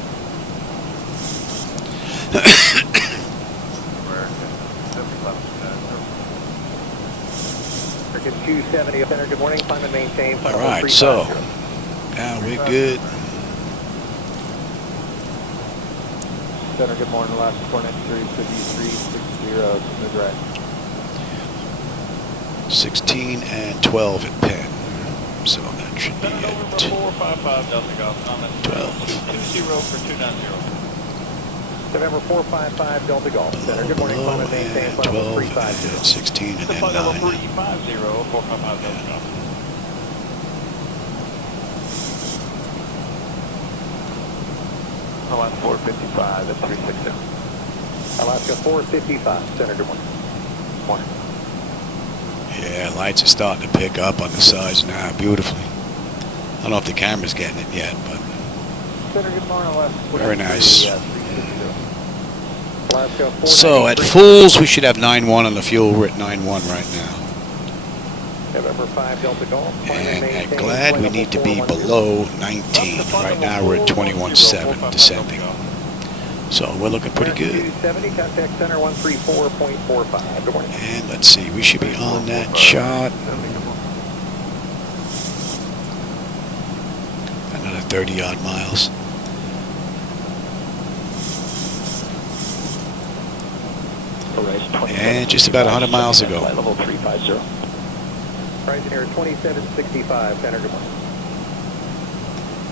American 270, Center, good morning. Climb and maintain flight All level right, so 350. now we're good. Center, good morning. Last coordinate 35360, smooth right. 16 and 12 at Penn. So that should be it. 455 Delta Golf, comment 12. 20 for 290. November 455 Delta Golf. Center, good morning. Climb and maintain flight level 12 350. and 16 and then Flight level 9. 350, 455 Delta Golf. Alaska 455, that's 360. Alaska 455, Center, good morning. Morning. Yeah, lights are starting to pick up on the sides now beautifully. I don't know if the camera's getting it yet, but Center, good morning. Alaska very nice. 360. Alaska 493. So at Fools, we should have 9.1 on the fuel. We're at 9.1 right now. November 5 Delta Golf. And at Glad, we need to be below 19. Right now, we're at 21.7 descending. So we're looking pretty good. 270, contact center 134.45. Good morning. And let's see, we should be on that shot. Another 30 odd miles. And just about 100 miles ago. Level 350. Rising here 2765, center, good morning.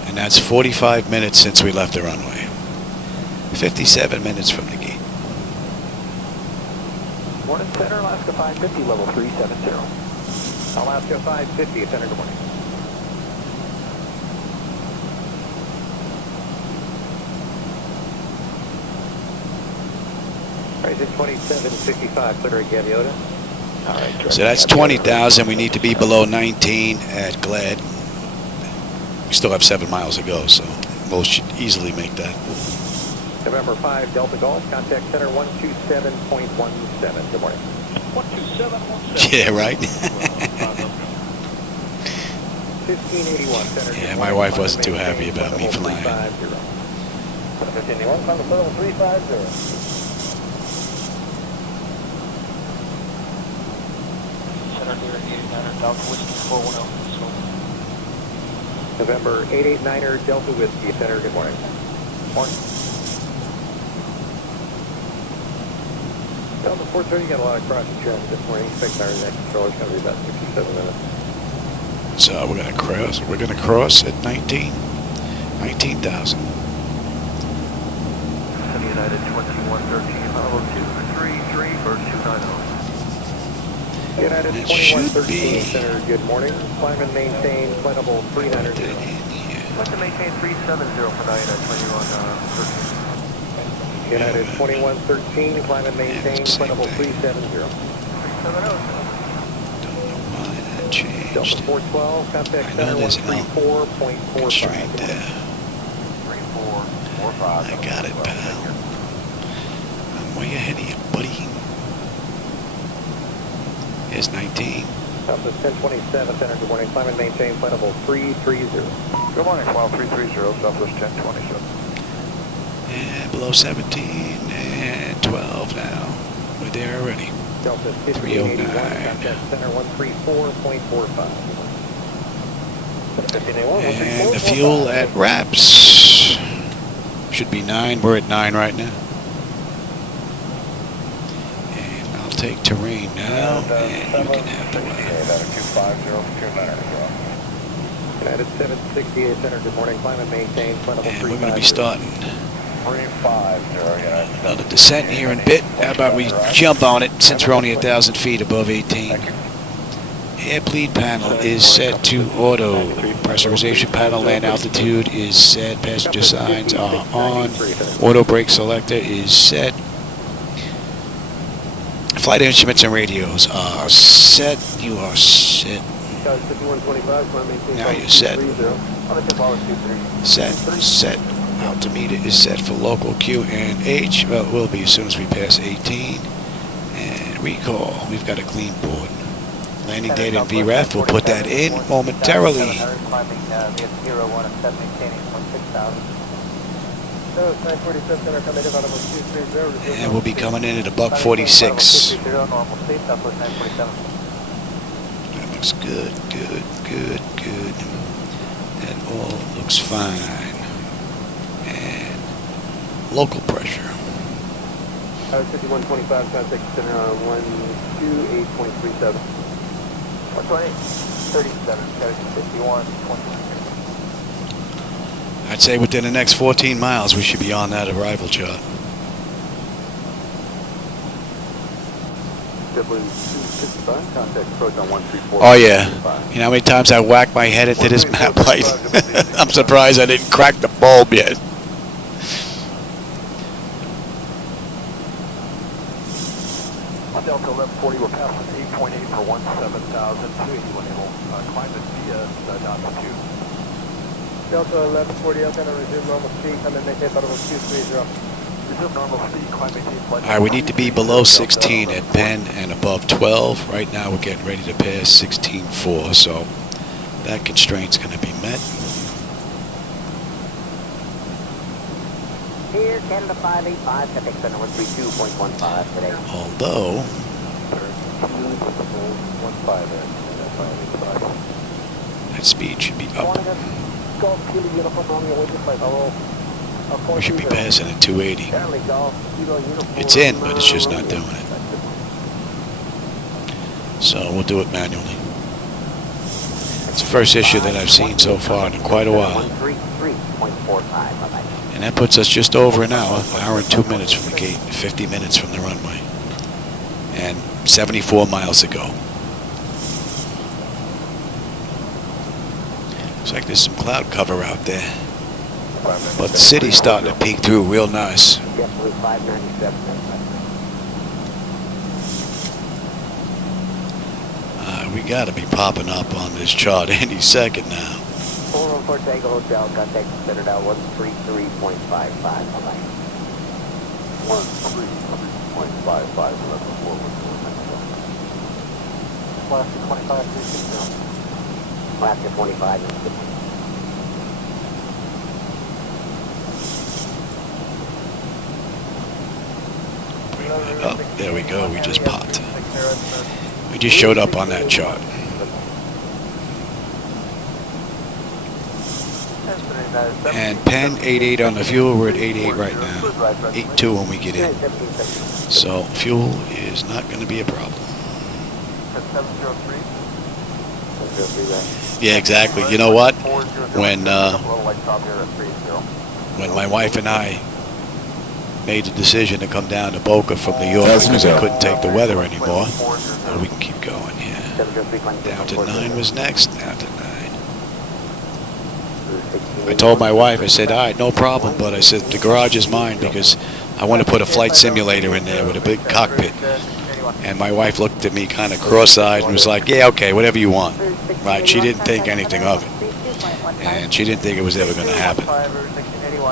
And that's 45 minutes since we left the runway. 57 minutes from the gate. Morning, center, Alaska 550, level 370. Alaska 550, center, good morning. Rising 2765, clear at Gaviota. All right, So that's 20,000. We need to be below 19 at Glad. We still have 7 miles to go, so most should easily make that. November 5, Delta Golf, contact center 127.17. Good morning. 127.17. Yeah, right? 1581, center. Yeah, my wife wasn't too happy about me flying. 1581, climb to level 350. November 889er Delta Whiskey, center, good morning. Morning. Delta 430, got a lot of crossing traffic this morning. Expect our next control is going to be about 67 minutes. So we're gonna cross. We're gonna cross at 19,000. United 2113, Bravo 233 for 290. United It should 2113, be. center, good morning. Climb and maintain flight level 390. I'd like to maintain 370 for now, United 2113. United 2113, climb and maintain flight level 370. 370. Delta 412, contact I know center there's no 134.45. constraint there. 3445. I got it, pal. I'm way ahead of you, buddy. Here's 19. Southwest 1027, center, good morning. Climb and maintain flight level 330. Good morning, file 330, Southwest 1027. And below 17 and 12 now. We're there already. Delta 309. 1581, contact center 134.45. And the fuel at wraps should be 9. We're at 9 right now. And I'll take terrain now, and you can have the way. United 768, center, good morning. Climb and maintain flight level 350. And we're going to be starting 350, another descent here in a bit. How about we jump on it since we're only 1,000 feet above 18. Air bleed panel is set to auto. Pressurization panel, land altitude is set. Passenger signs are on. Auto brake selector is set. Flight instruments and radios are set. You are set. Now you're set. Set. Altimeter is set for local Q and H. Well, it will be as soon as we pass 18. And recall, we've got a clean board. Landing data and VREF, we'll put that in momentarily. And we'll be coming in at a $146. That looks good, good, good, good. That all looks fine. And local pressure. 5125, contact center on 128.37. 128, 37, 51, 20. I'd say within the next 14 miles, we should be on that arrival chart. W265, contact approach on 134. Oh, yeah. You know how many times I whacked my head into this map light? I'm surprised I didn't crack the bulb yet. Delta 1140, we're passing 8.8 for 17,000, 281 climate via altitude. Delta 1140, I'm going to resume normal speed, come and maintain flight level 230. Resume normal speed, climb maintain flight. All right, we need to be below 16 at Penn and above 12. Right now, we're getting ready to pass 16.4, so that constraint's going to be met. Here, Canada 585, contact center 132.15 today. Although, that speed should be up. We should be passing at 280. It's in, but it's just not doing it. So we'll do it manually. It's the first issue that I've seen so far in quite a while. And that puts us just over an hour and 2 minutes from the gate, 50 minutes from the runway. And 74 miles to go. Looks like there's some cloud cover out there. But the city's starting to peek through real nice. We got to be popping up on this chart any second now. 404 Tango Hotel, contact centered out 133.55. 133.55, Alaska 25, 360. Alaska 25 is 50. Oh, there we go. We just popped. We just showed up on that chart. And Penn 88 on the fuel. We're at 88 right now. 82 when we get in. So fuel is not going to be a problem. Yeah, exactly. You know what? When my wife and I made the decision to come down to Boca from New York because we couldn't take the weather anymore. Well, we can keep going here. Down to 9 was next. Down to 9. I told my wife, I said, all right, no problem, but I said, the garage is mine because I want to put a flight simulator in there with a big cockpit. And my wife looked at me kind of cross-eyed and was like, yeah, okay, whatever you want. Right? She didn't think anything of it. And she didn't think it was ever going to happen.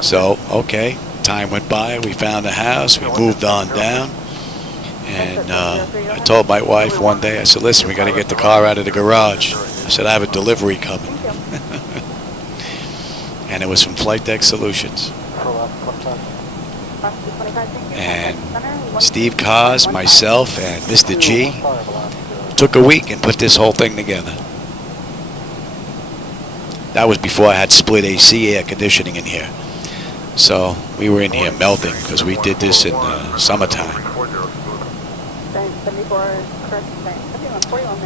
So, okay, time went by. We found a house. We moved on down. And I told my wife one day, I said, listen, we got to get the car out of the garage. I said, I have a delivery coming. And it was from Flightdeck Solutions. And Steve Kaz, myself, and Mr. G took a week and put this whole thing together. That was before I had split AC air conditioning in here. So we were in here melting because we did this in the summertime.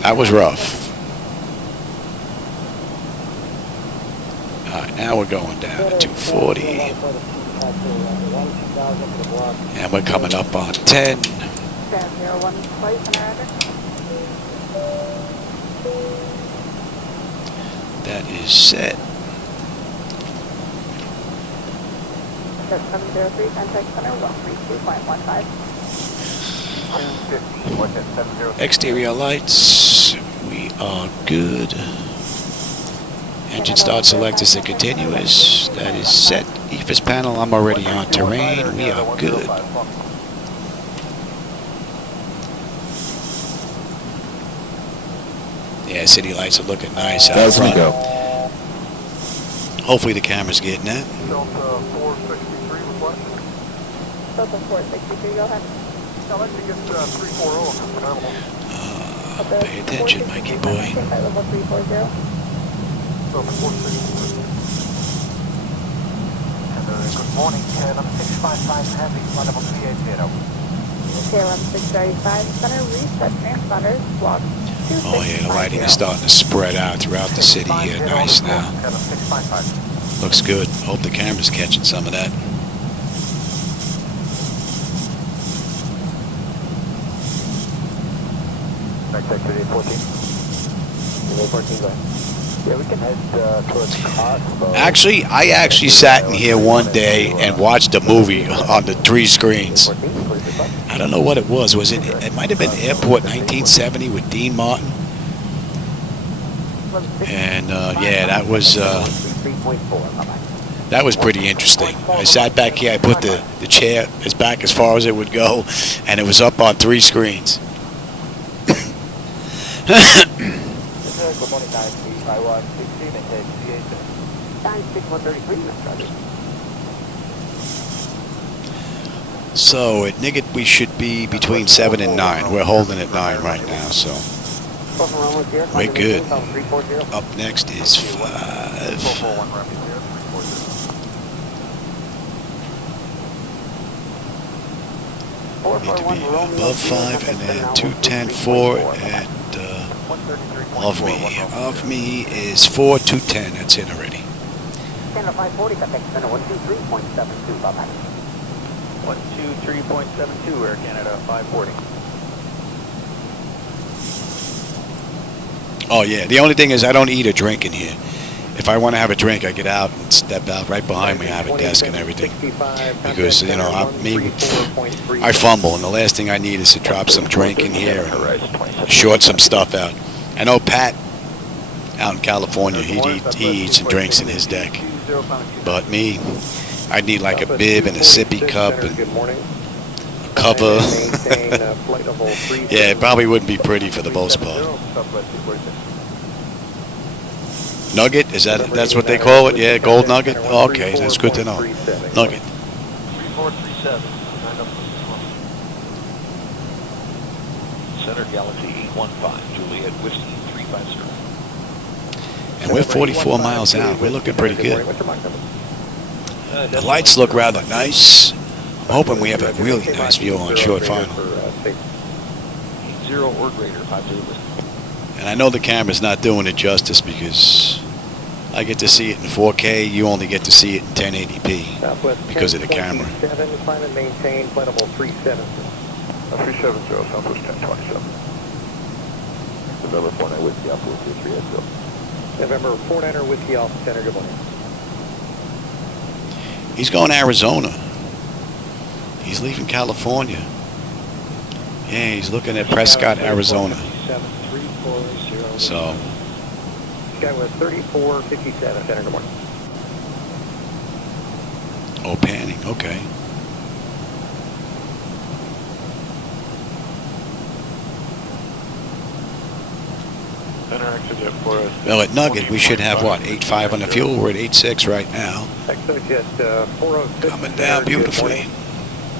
That was rough. All right, now we're going down to 240. And we're coming up on 10. That is set. 703, contact center 132.15. Exterior lights, we are good. Engine start select is a continuous. That is set. EFIS panel, I'm already on terrain. We are good. Yeah, city lights are looking nice out front. Hopefully the camera's getting that. Delta 463 request. Delta 463, go ahead. I'd like to get 340. Pay attention, Mikey boy. Level 340. Delta 463. Good morning, KLM 655 Heavy, level 380. KLM 635, center reset transponders, block 265. Oh yeah, the lighting is starting to spread out throughout the city here. Nice now. Looks good. Hope the camera's catching some of that. Yeah, we can head towards Costco. Actually, I actually sat in here one day and watched a movie on the 3 screens. I don't know what it was. Was it? It might have been Airport 1970 with Dean Martin. And yeah, that was pretty interesting. I sat back here. I put the chair as back as far as it would go, and it was up on 3 screens. Good morning, 93116 and KSMF. 96133, So at Niggit, we should be between 7 and 9. We're holding at 9 right now, so we're good. Up next is 5. We need to be above 5 and then 210.4 at Of me is 4210. That's in already. Canada 540, contact center 123.72, bye-bye. 123.72, Air Canada 540. Oh yeah, the only thing is I don't eat or drink in here. If I want to have a drink, I get out and step out. Right behind me, I have a desk and everything. Because, you know, I fumble, and the last thing I need is to drop some drink in here and short some stuff out. I know Pat out in California, he eats and drinks in his deck. But me, I need like a bib and a sippy cup and a cover. Yeah, it probably wouldn't be pretty for the most part. Nugget? That's what they call it? Yeah, gold nugget? Oh, okay, that's good to know. Nugget. 3437. Center Galaxy 815, Juliet Whiskey 350. And we're 44 miles out. We're looking pretty good. The lights look rather nice. I'm hoping we have a really nice view on short final. 0 or greater, 50. And I know the camera's not doing it justice because I get to see it in 4K. You only get to see it in 1080p because of the camera. Climb and maintain, flight level 370. 370, Southwest 1027. November 49 Whiskey Alpha 2380. November 49er Whiskey Alpha Center, good morning. He's going to Arizona. He's leaving California. Yeah, he's looking at Prescott, Arizona. So. This guy was 3457 Center, good morning. Oh, panning, okay. Well, at Nugget, we should have, what, 8.5 on the fuel? We're at 8.6 right now. Coming down beautifully.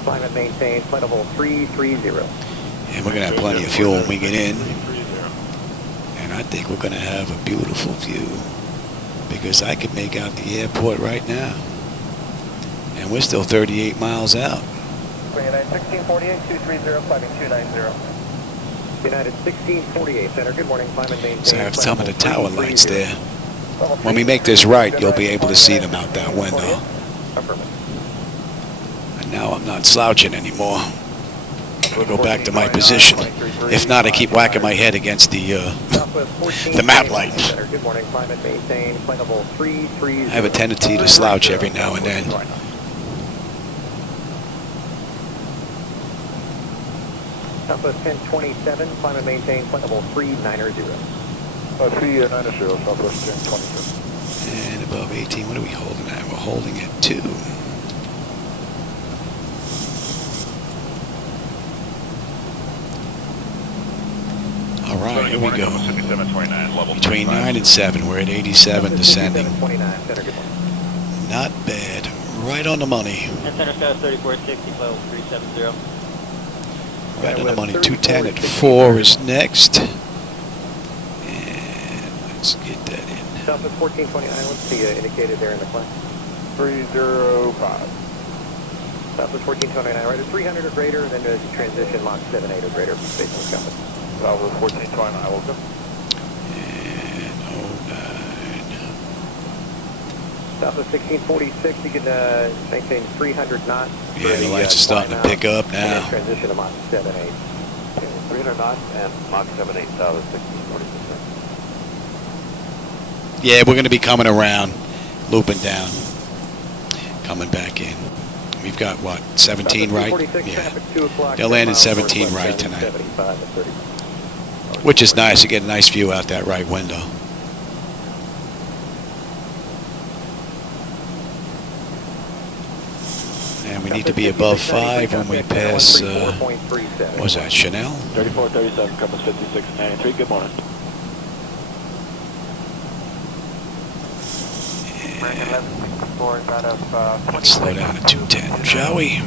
Climb and maintain, flight level 330. And we're going to have plenty of fuel when we get in. And I think we're going to have a beautiful view because I could make out the airport right now. And we're still 38 miles out. United 1648, 230, climbing 290. United 1648 Center, good morning, climb and maintain. So I have some of the tower lights there. When we make this right, you'll be able to see them out that window. And now I'm not slouching anymore. I'll go back to my position. If not, I keep whacking my head against the map light. I have a tendency to slouch every now and then. Southwest 1027, climb and maintain, flight level 390. 390, Southwest 1027. And above 18, what are we holding at? We're holding at 2. All right, here we go. Between 9 and 7, we're at 87 descending. Not bad. Right on the money. Center Sky 3460, level 370. Right on the money. 210 at 4 is next. And let's get that in. Southwest 1429, what's the indicated there in the climb? 305. Southwest 1429, right at 300 or greater, and then as you transition, Mach 78 or greater from Space Wisconsin. Southwest 1429, welcome. And 09. Southwest 1646, you can maintain 300 knots. Yeah, the lights are starting to pick up now. Transition to Mach 78. 300 knots and Mach 78, Southwest 1646. Yeah, we're going to be coming around, looping down, coming back in. We've got, what, 17 right? Yeah. They'll land in 17 right tonight. Which is nice to get a nice view out that right window. And we need to be above 5 when we pass, what was that, Chanel? 3437, Compass 5693, good morning. Let's slow down to 210, shall we?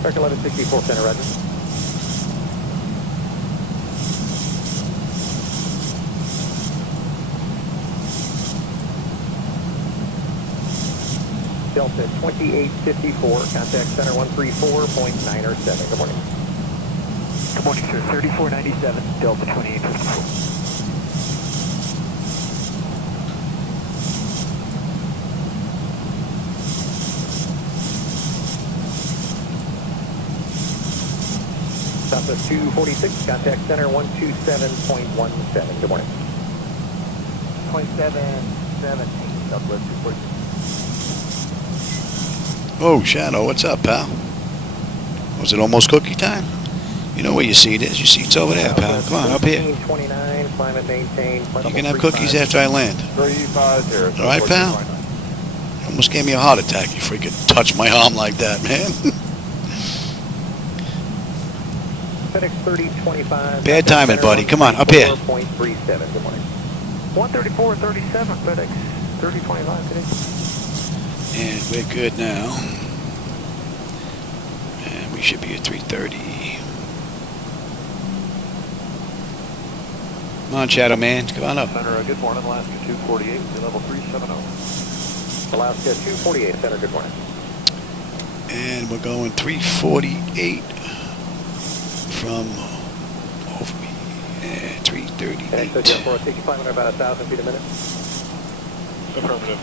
American 1164 Center, Roger. Delta 2854, contact center 134.907. Good morning. Good morning, sir. 3497, Delta 2854. Southwest 246, contact center 127.17. Good morning. 2717, Southwest 246. Oh, Shadow, what's up, pal? Was it almost cookie time? You know where your seat is. Your seat's over there, pal. Come on, up here. 29, climb and maintain. You can have cookies after I land. 350. All right, pal? You almost gave me a heart attack. You freaking touched my arm like that, man. FedEx 3025. Bad timing, buddy. Come on, up here. 4.37. Good morning. 134.37, FedEx 3025 today. And we're good now. And we should be at 3:30. Come on, Shadow Man. Come on up. Center, good morning. Alaska 248 to level 370. Alaska 248, Center, good morning. And we're going 348 from over me. And 338. FedEx Jet 460, climbing about 1,000 feet a minute. Affirmative.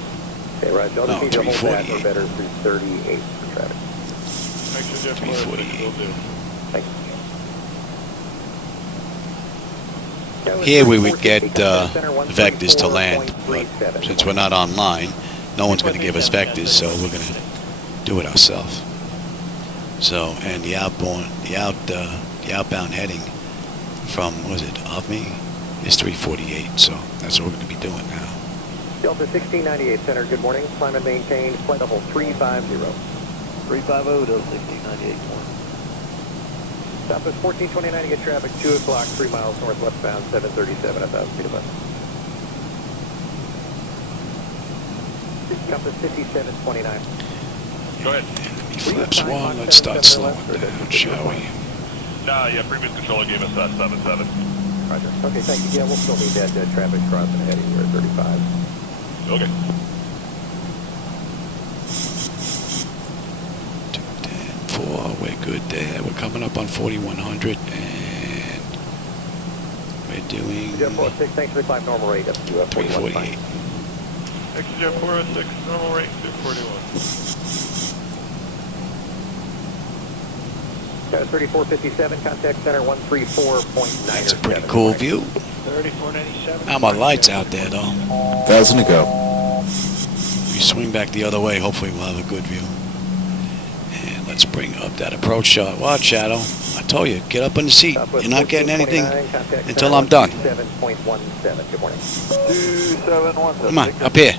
Okay, right. Don't No, need to hold that 348. or better 338 for traffic. Make sure Jet 348. will do. Thank you. Here we would get vectors to land, but since we're not online, no one's going to give us vectors, so we're going to do it ourselves. So, and the outbound heading from, what was it, off me, is 348. So that's what we're going to be doing now. Delta 1698 Center, good morning. Climb and maintain flight level 350. 350 to 1698 morning. Southwest 1429 to get traffic 2 o'clock, 3 miles northwestbound, 737, 1,000 feet above. Compass 5729. Go ahead. Flaps 1, let's start slowing down, shall we? Nah, yeah, previous controller gave us that 77. Roger. Okay, thank you. Yeah, we'll still need that traffic crossing ahead of you at 35. Okay. 210, 4, we're good there. We're coming up on 4100, and we're doing Jet 406, thanks for the climb, normal rate up to 348. Jet 406, normal rate 241. Status 3457, contact center 134.97. That's a pretty cool view. 3497. Now my light's out there, though. 1,000 to go. We swing back the other way. Hopefully we'll have a good view. And let's bring up that approach shot. Watch, Shadow. I told you, get up on the seat. You're not getting anything until I'm done. 7.17. Good morning. 2717. Come on, up here.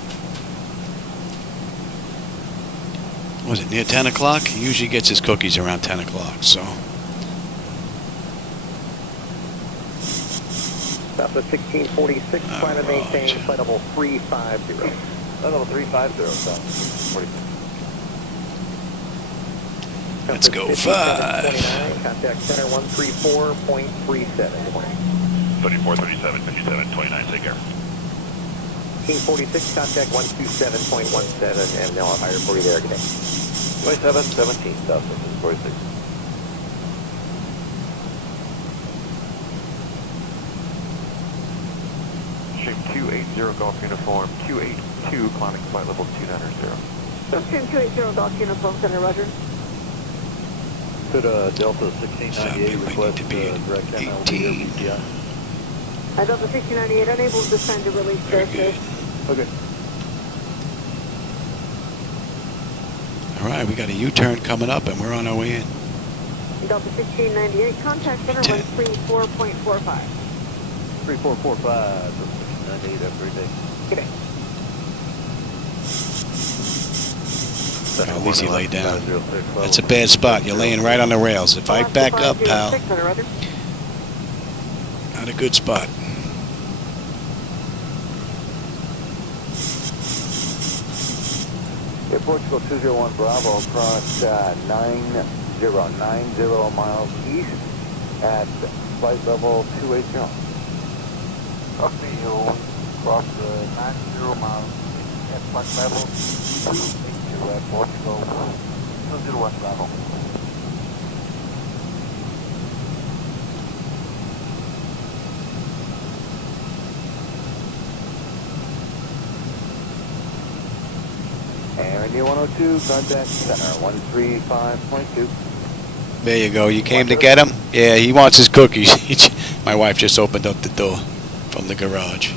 Was it near 10 o'clock? He usually gets his cookies around 10 o'clock, so. Southwest 1646, climb and maintain flight level 350. Flight level 350, South 46. Let's go 5. Contact center 134.37. Good morning. 3437, 57, 29, take care. 1646, contact 127.17, and they'll have higher for you there. Good day. 2717, Southwest 46. Shape 280 Golf Uniform, 282, climbing flight level 290. Stream 280 Golf Uniform Center, roger. Could Delta 1698 request direct channel over here, BTI? Delta 1698 unable to descend to release airspace. Okay. All right, we got a U-turn coming up, and we're on our way in. Delta 1698, contact center 134.45. 3445, 1698, have a great day. Good day. At least he laid down. That's a bad spot. You're laying right on the rails. If I back up, pal, not a good spot. Air Portugal 201 Bravo, cross 9090 miles east at flight level 280. Copy, you cross 90 miles at flight level 280 at Portugal 201 Bravo. And you 102, contact center 135.2. There you go. You came to get him? Yeah, he wants his cookies. My wife just opened up the door from the garage.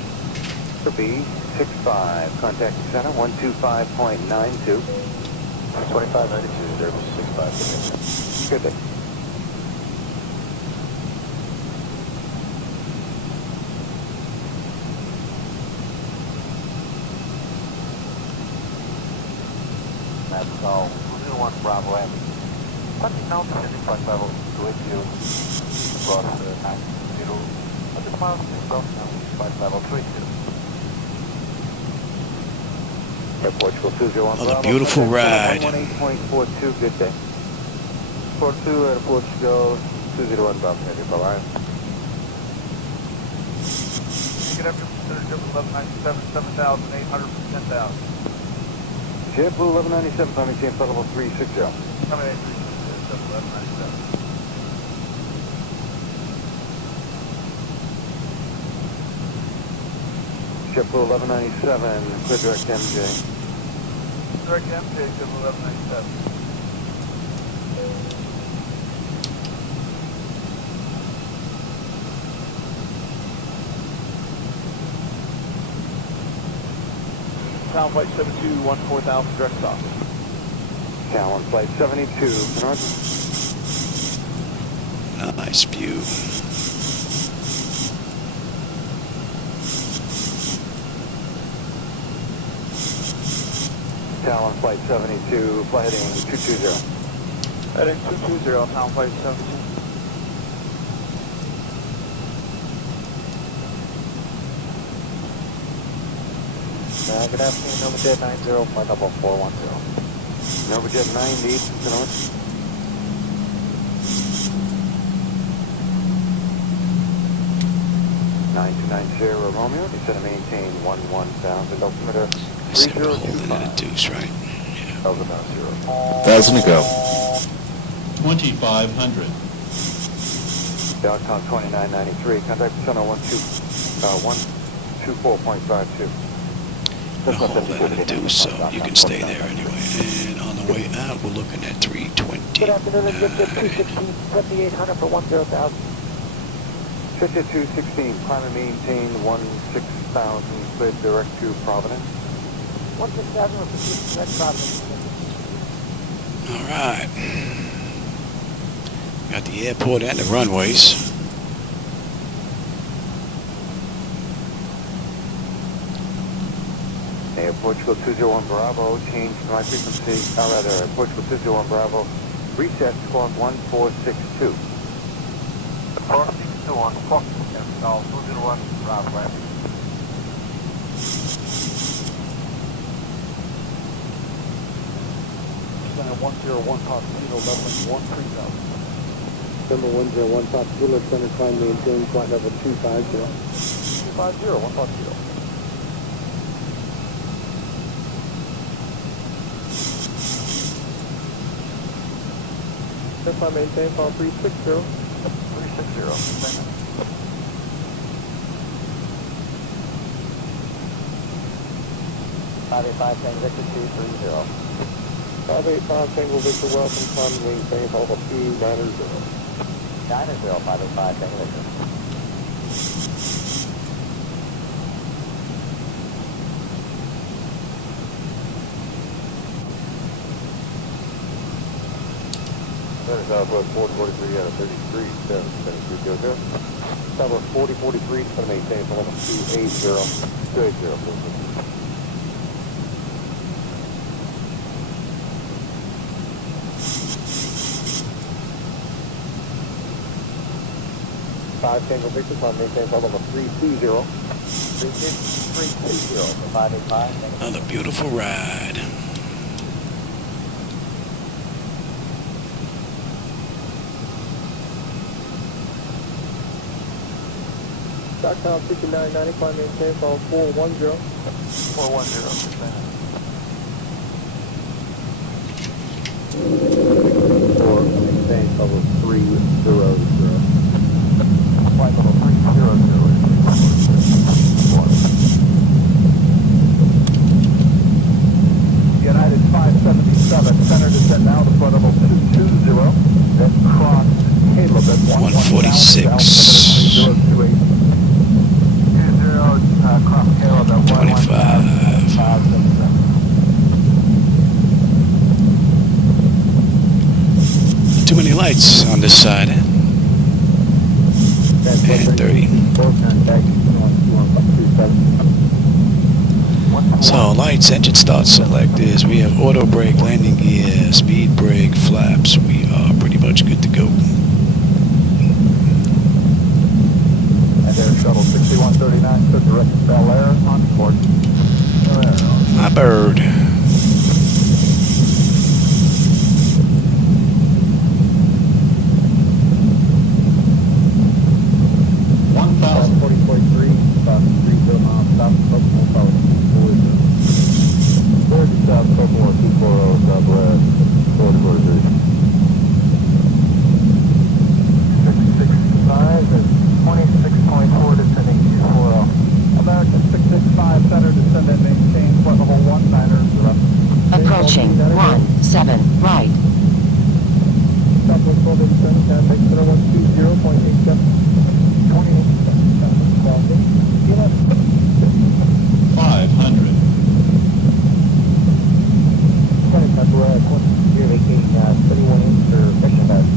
B65, contact center 125.92. 2592, there was 65. Good day. That's all. 201 Bravo Avenue. Punching down to flight level 280 across the 90. 100 miles south now, flight level 280. Portugal 201 Oh, the beautiful ride. 18.42, good day. 42 at Portugal 201 Bravo Avenue, bye-bye. Get up to 1197, 7,800 for 10,000. JetBlue 1197, climbing team flight level 360. Coming in 1197. JetBlue 1197, clear direct MJ. Direct MJ, JetBlue 1197. Town flight 7214,000 direct stop. Talon flight 72, north. Nice view. Talon flight 72, flight heading 220. Heading 220, town flight 72. Good afternoon, NovaJet 90, flight level 410. NovaJet 90, north. Romeo, you said to maintain 11,000, altimeter I said we're holding at a 3025. deuce, right? Yeah. Over now, 1,000 to go. 2,500. Downtown 2993, contact center 124.52. We're holding at a deuce, so you can stay there anyway. And on the way out, we're looking at 320. Good afternoon, JetBlue 216, 7,800 for 10,000. 5216, climb and maintain 16,000, cleared direct to Providence. 167 with direct Providence. All right. Got the airport and the runways. Air Portugal 201 Bravo, change my frequency, Portugal 201 Bravo, reset squawk 1462. 461, clock, call 201 Bravo Avenue. Center 101 Top Zero, leveling 130. Center 101 Top Zero, center climb maintain flight level 250. 250, 1 Top Zero. Center climb maintain file 360. 360. 585 Tango Victor 230. 585 Tango Victor, welcome, climb and maintain flight level 290. 585 Tango Victor. Southwest 4043 out of 33, 7300. Southwest 4043, going to maintain for level 280. 280, please. Five Tango Victor, climb maintain for level 320. 320 for 585. Another beautiful ride. Stocktown 5990, climb maintain for 410. 410, 4 maintain level 300. Flight level 300. United 573. 147, center descent now to flight level 220, then cross Caleb at 146. 028. 20, cross Caleb at 25. Too many lights on this side. And 30. So lights, engine start selectors. We have auto brake, landing gear, speed brake, flaps. We are pretty much good to go. And Air Shuttle 6139 to direct Bel Air on board. My bird. Approaching 17 right. Southwest Airlines, contact center 120.87. 500. You're vacating 31 inch for pressure test.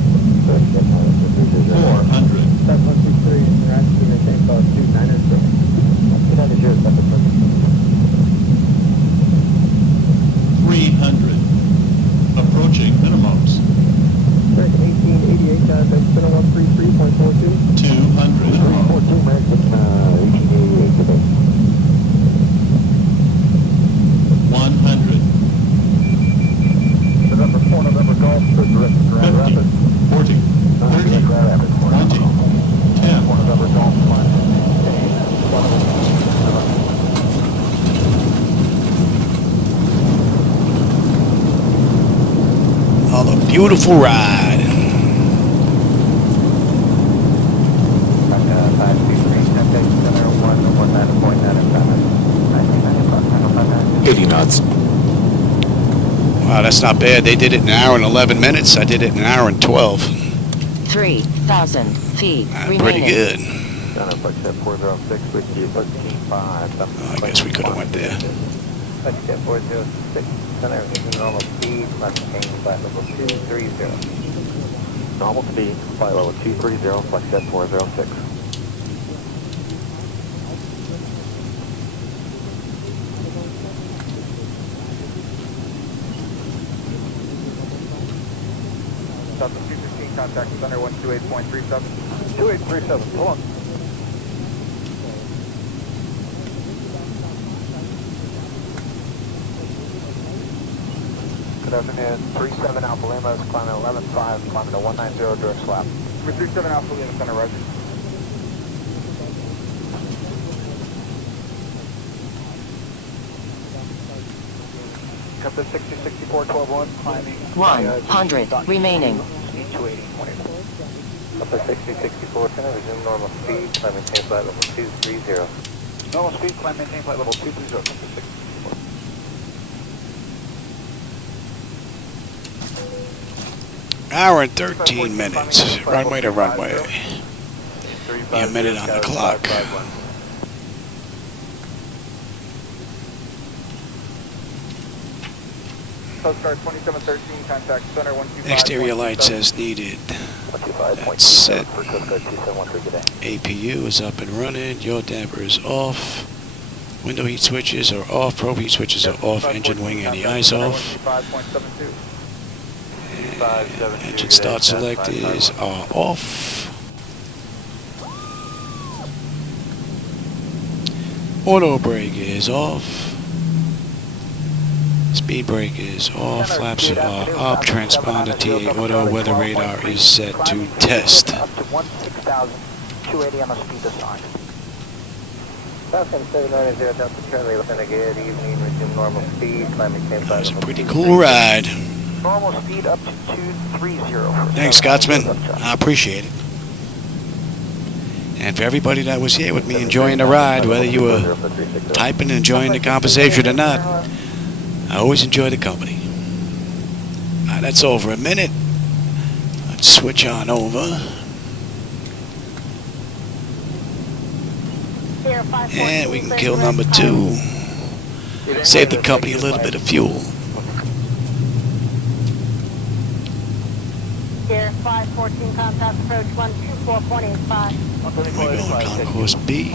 400. 7123, and you're actually the same about 2906. 300. Approaching minimums. 1888, contact center 133.42. 200. 14 minutes, 1888 today. 100. November 4, November Golf, good direct Grand 50. Rapids. 40. 30. 20. 10. 4 November Golf, flight. On a beautiful ride. Contact center 119.9. 80 knots. Wow, that's not bad. They did it in an hour and 11 minutes. I did it in an hour and 12. 3,000 feet remaining. Pretty good. Center, Flightdeck 406, with you, 13.5. I guess we could have went there. Flightdeck 406, center, using normal speed, maintain flight level 230. Normal speed, flight level 230, Flightdeck 406. Southwest 215, contact center 128.37. 2837, hold on. Good afternoon, 37 Alpha Lima is climbing 11.5, climbing to 190 direct slap. 37 Alpha Lima, center, roger. Compass 60, 64, 12-1, climbing. 100 remaining. Speed 280, 24. Compass 60, 64, center, resume normal speed, climb maintain flight level 230. Normal speed, climb maintain flight level 230, compass 60. Hour and 13 minutes. Runway to runway. Be a minute on the clock. Coast Guard 2713, contact center 125. Exterior lights as needed. That's set. APU is up and running. Yaw damper is off. Window heat switches are off. Probe heat switches are off. Engine wing and the eyes off. Engine start selectors are off. Auto brake is off. Speed brake is off. Flaps are up. Transponder TA auto weather radar is set to test. Up to 16,280 on the speed assigned. Falcon 790 Delta Charlie, looking a good evening, resume normal speed, climbing 10. That was a pretty cool ride. Normal speed up to 230. Thanks, Scotsman. I appreciate it. And for everybody that was here with me enjoying the ride, whether you were typing and enjoying the conversation or not, I always enjoy the company. That's over a minute. Let's switch on over. And we can kill number 2. Save the company a little bit of fuel. Here, 514 contact approach 124.85. We're going concourse B.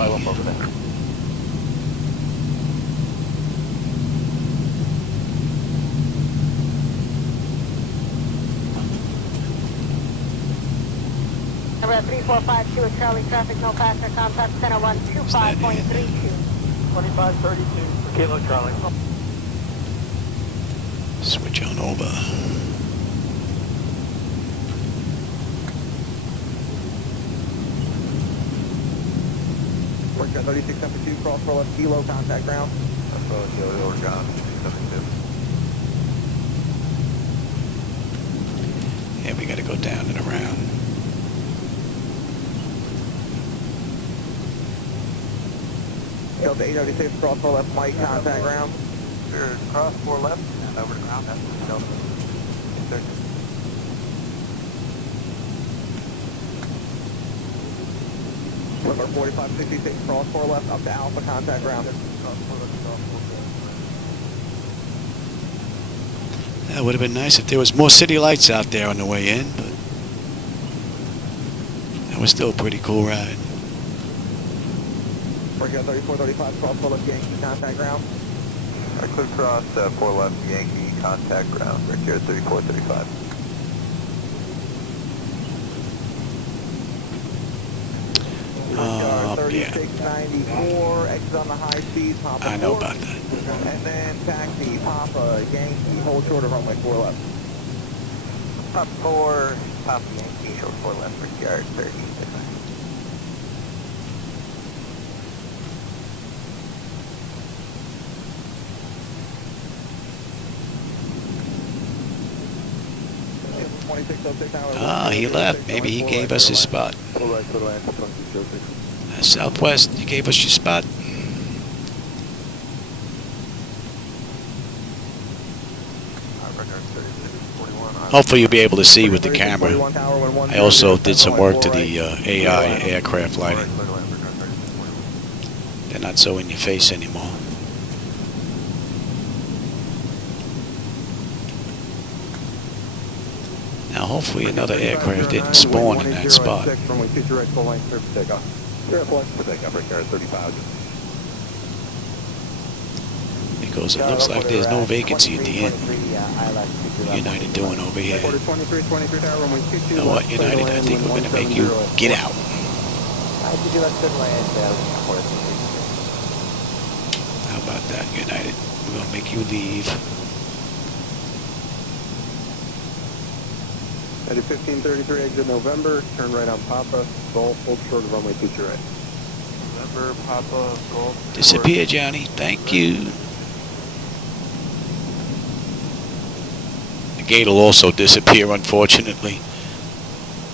Number 3452 at Charlie traffic, no passenger contact, center 125.32. 2532 for Kilo Charlie. Switch on over. Work on 3672, cross for left kilo, contact ground. That's all Kilo, we're gone, 672. Yeah, we gotta go down and around. Delta 886, cross for left, Mike, contact ground. Sure, cross 4 left, and over to ground, that's Delta. Number 4566, cross 4 left, up to Alpha, contact ground. That would have been nice if there was more city lights out there on the way in, but that was still a pretty cool ride. Working on 3435, cross 4 left, Yankee, contact ground. I could cross 4 left Yankee, contact ground, right here at 3435. Yeah. 3694, exit on the high speed, Papa. I know about that. And then taxi, Papa, Yankee, hold short of runway 4 left. Up 4, Papa Yankee, hold 4 left, Brickyard, 36. He left. Maybe he gave us his spot. Southwest, you gave us your spot. Hopefully you'll be able to see with the camera. I also did some work to the AI aircraft lighting. They're not so in your face anymore. Now hopefully another aircraft didn't spawn in that spot. Because it looks like there's no vacancy at the end. United doing over here. You know what, United, I think we're going to make you get out. How about that, United? We're going to make you leave. At 1533, exit November, turn right on Papa, Golf, hold short of runway 22 right. November, Papa, Golf. Disappear, Johnny. Thank you. The gate will also disappear, unfortunately,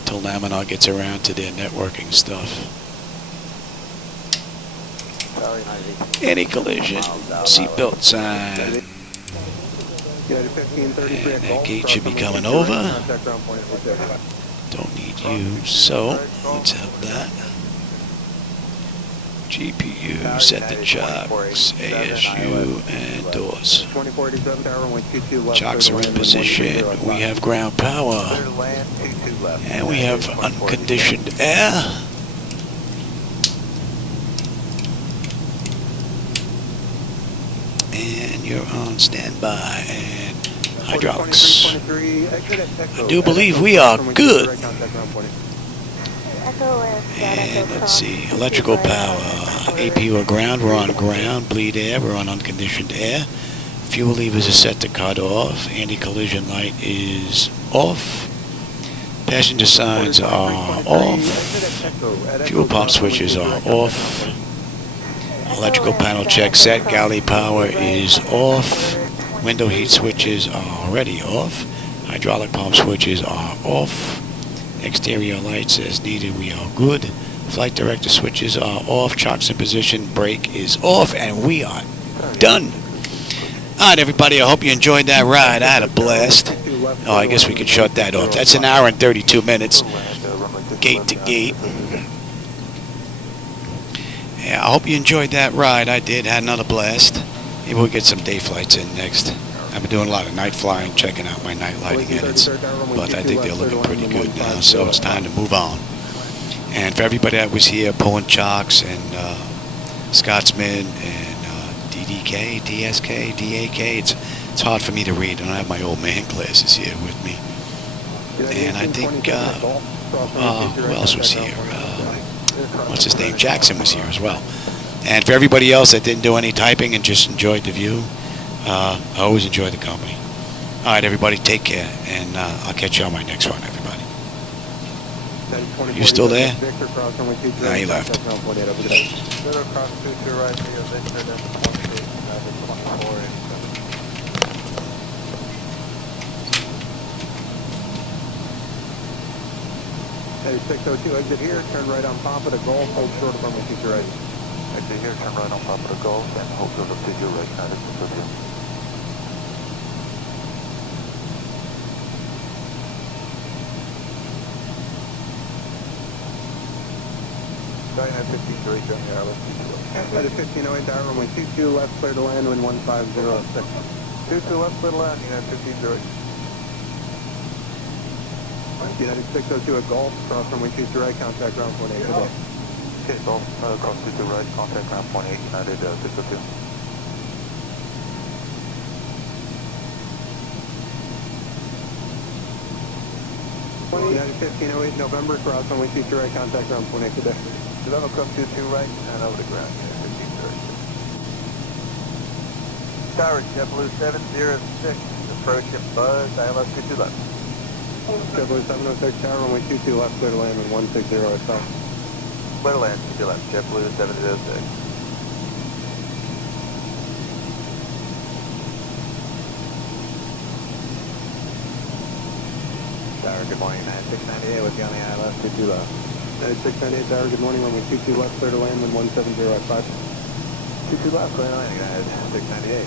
until Laminar gets around to their networking stuff. Any collision, seatbelt sign. And that gate should be coming over. Don't need you, so let's have that. GPU, set the chocks, ASU, and doors. Chocks are in position. We have ground power. And we have unconditioned air. And you're on standby. And hydraulics. I do believe we are good. And let's see, electrical power, AP or ground, we're on ground, bleed air, we're on unconditioned air. Fuel levers are set to cut off, anti-collision light is off. Passenger signs are off. Fuel pump switches are off. Electrical panel check set, galley power is off. Window heat switches are already off. Hydraulic pump switches are off. Exterior lights as needed, we are good. Flight director switches are off. Chocks in position, brake is off, and we are done. Alright everybody, I hope you enjoyed that ride. I had a blast. left. Oh, I guess we could shut that off. That's an hour and 32 minutes, gate to gate. Yeah, I hope you enjoyed that ride. I did. Had another blast. Maybe we'll get some day flights in next. I've been doing a lot of night flying, checking out my night lighting edits, but I think they're looking pretty good now, so it's time to move on. And for everybody that was here, pulling chocks and Scotsman and DDK, DSK, DAK, it's hard for me to read. I don't have my old man glasses here with me. And I think, who else was here? What's his name? Jackson was here as well. And for everybody else that didn't do any typing and just enjoyed the view, I always enjoy the company. All right, everybody, take care, and I'll catch you on my next one, everybody. You still there? No, he left. Heading 602, exit here, turn right on top of the Gulf, hold short of runway 22 right. Exit here, turn right on top of the Gulf, and hold short of 22 right, United 602. United 15 showing the airlift. United 1508, down runway 22, left, clear to land, wind 15006. 22 left, clear to land, United 1508. United 602 at Gulf, cross runway 22 right, contact ground 18. Okay, Gulf, cross 22 right, contact ground 18, United 602. United 1508, November, cross runway 22 right, contact ground 18 today. November, cross 22 right, and over the ground, United 1530. Tower, JetBlue 706, approaching Buzz, ILS 22 left. JetBlue 706, tower, runway 22 left, clear to land, wind 160 south. Clear to land, 22 left, JetBlue 706. Tower, good morning, United 698 with you on the ILS 22 left. United 698, tower, good morning, runway 22 left, clear to land, wind 170 5. 22 left, clear to land, United 698.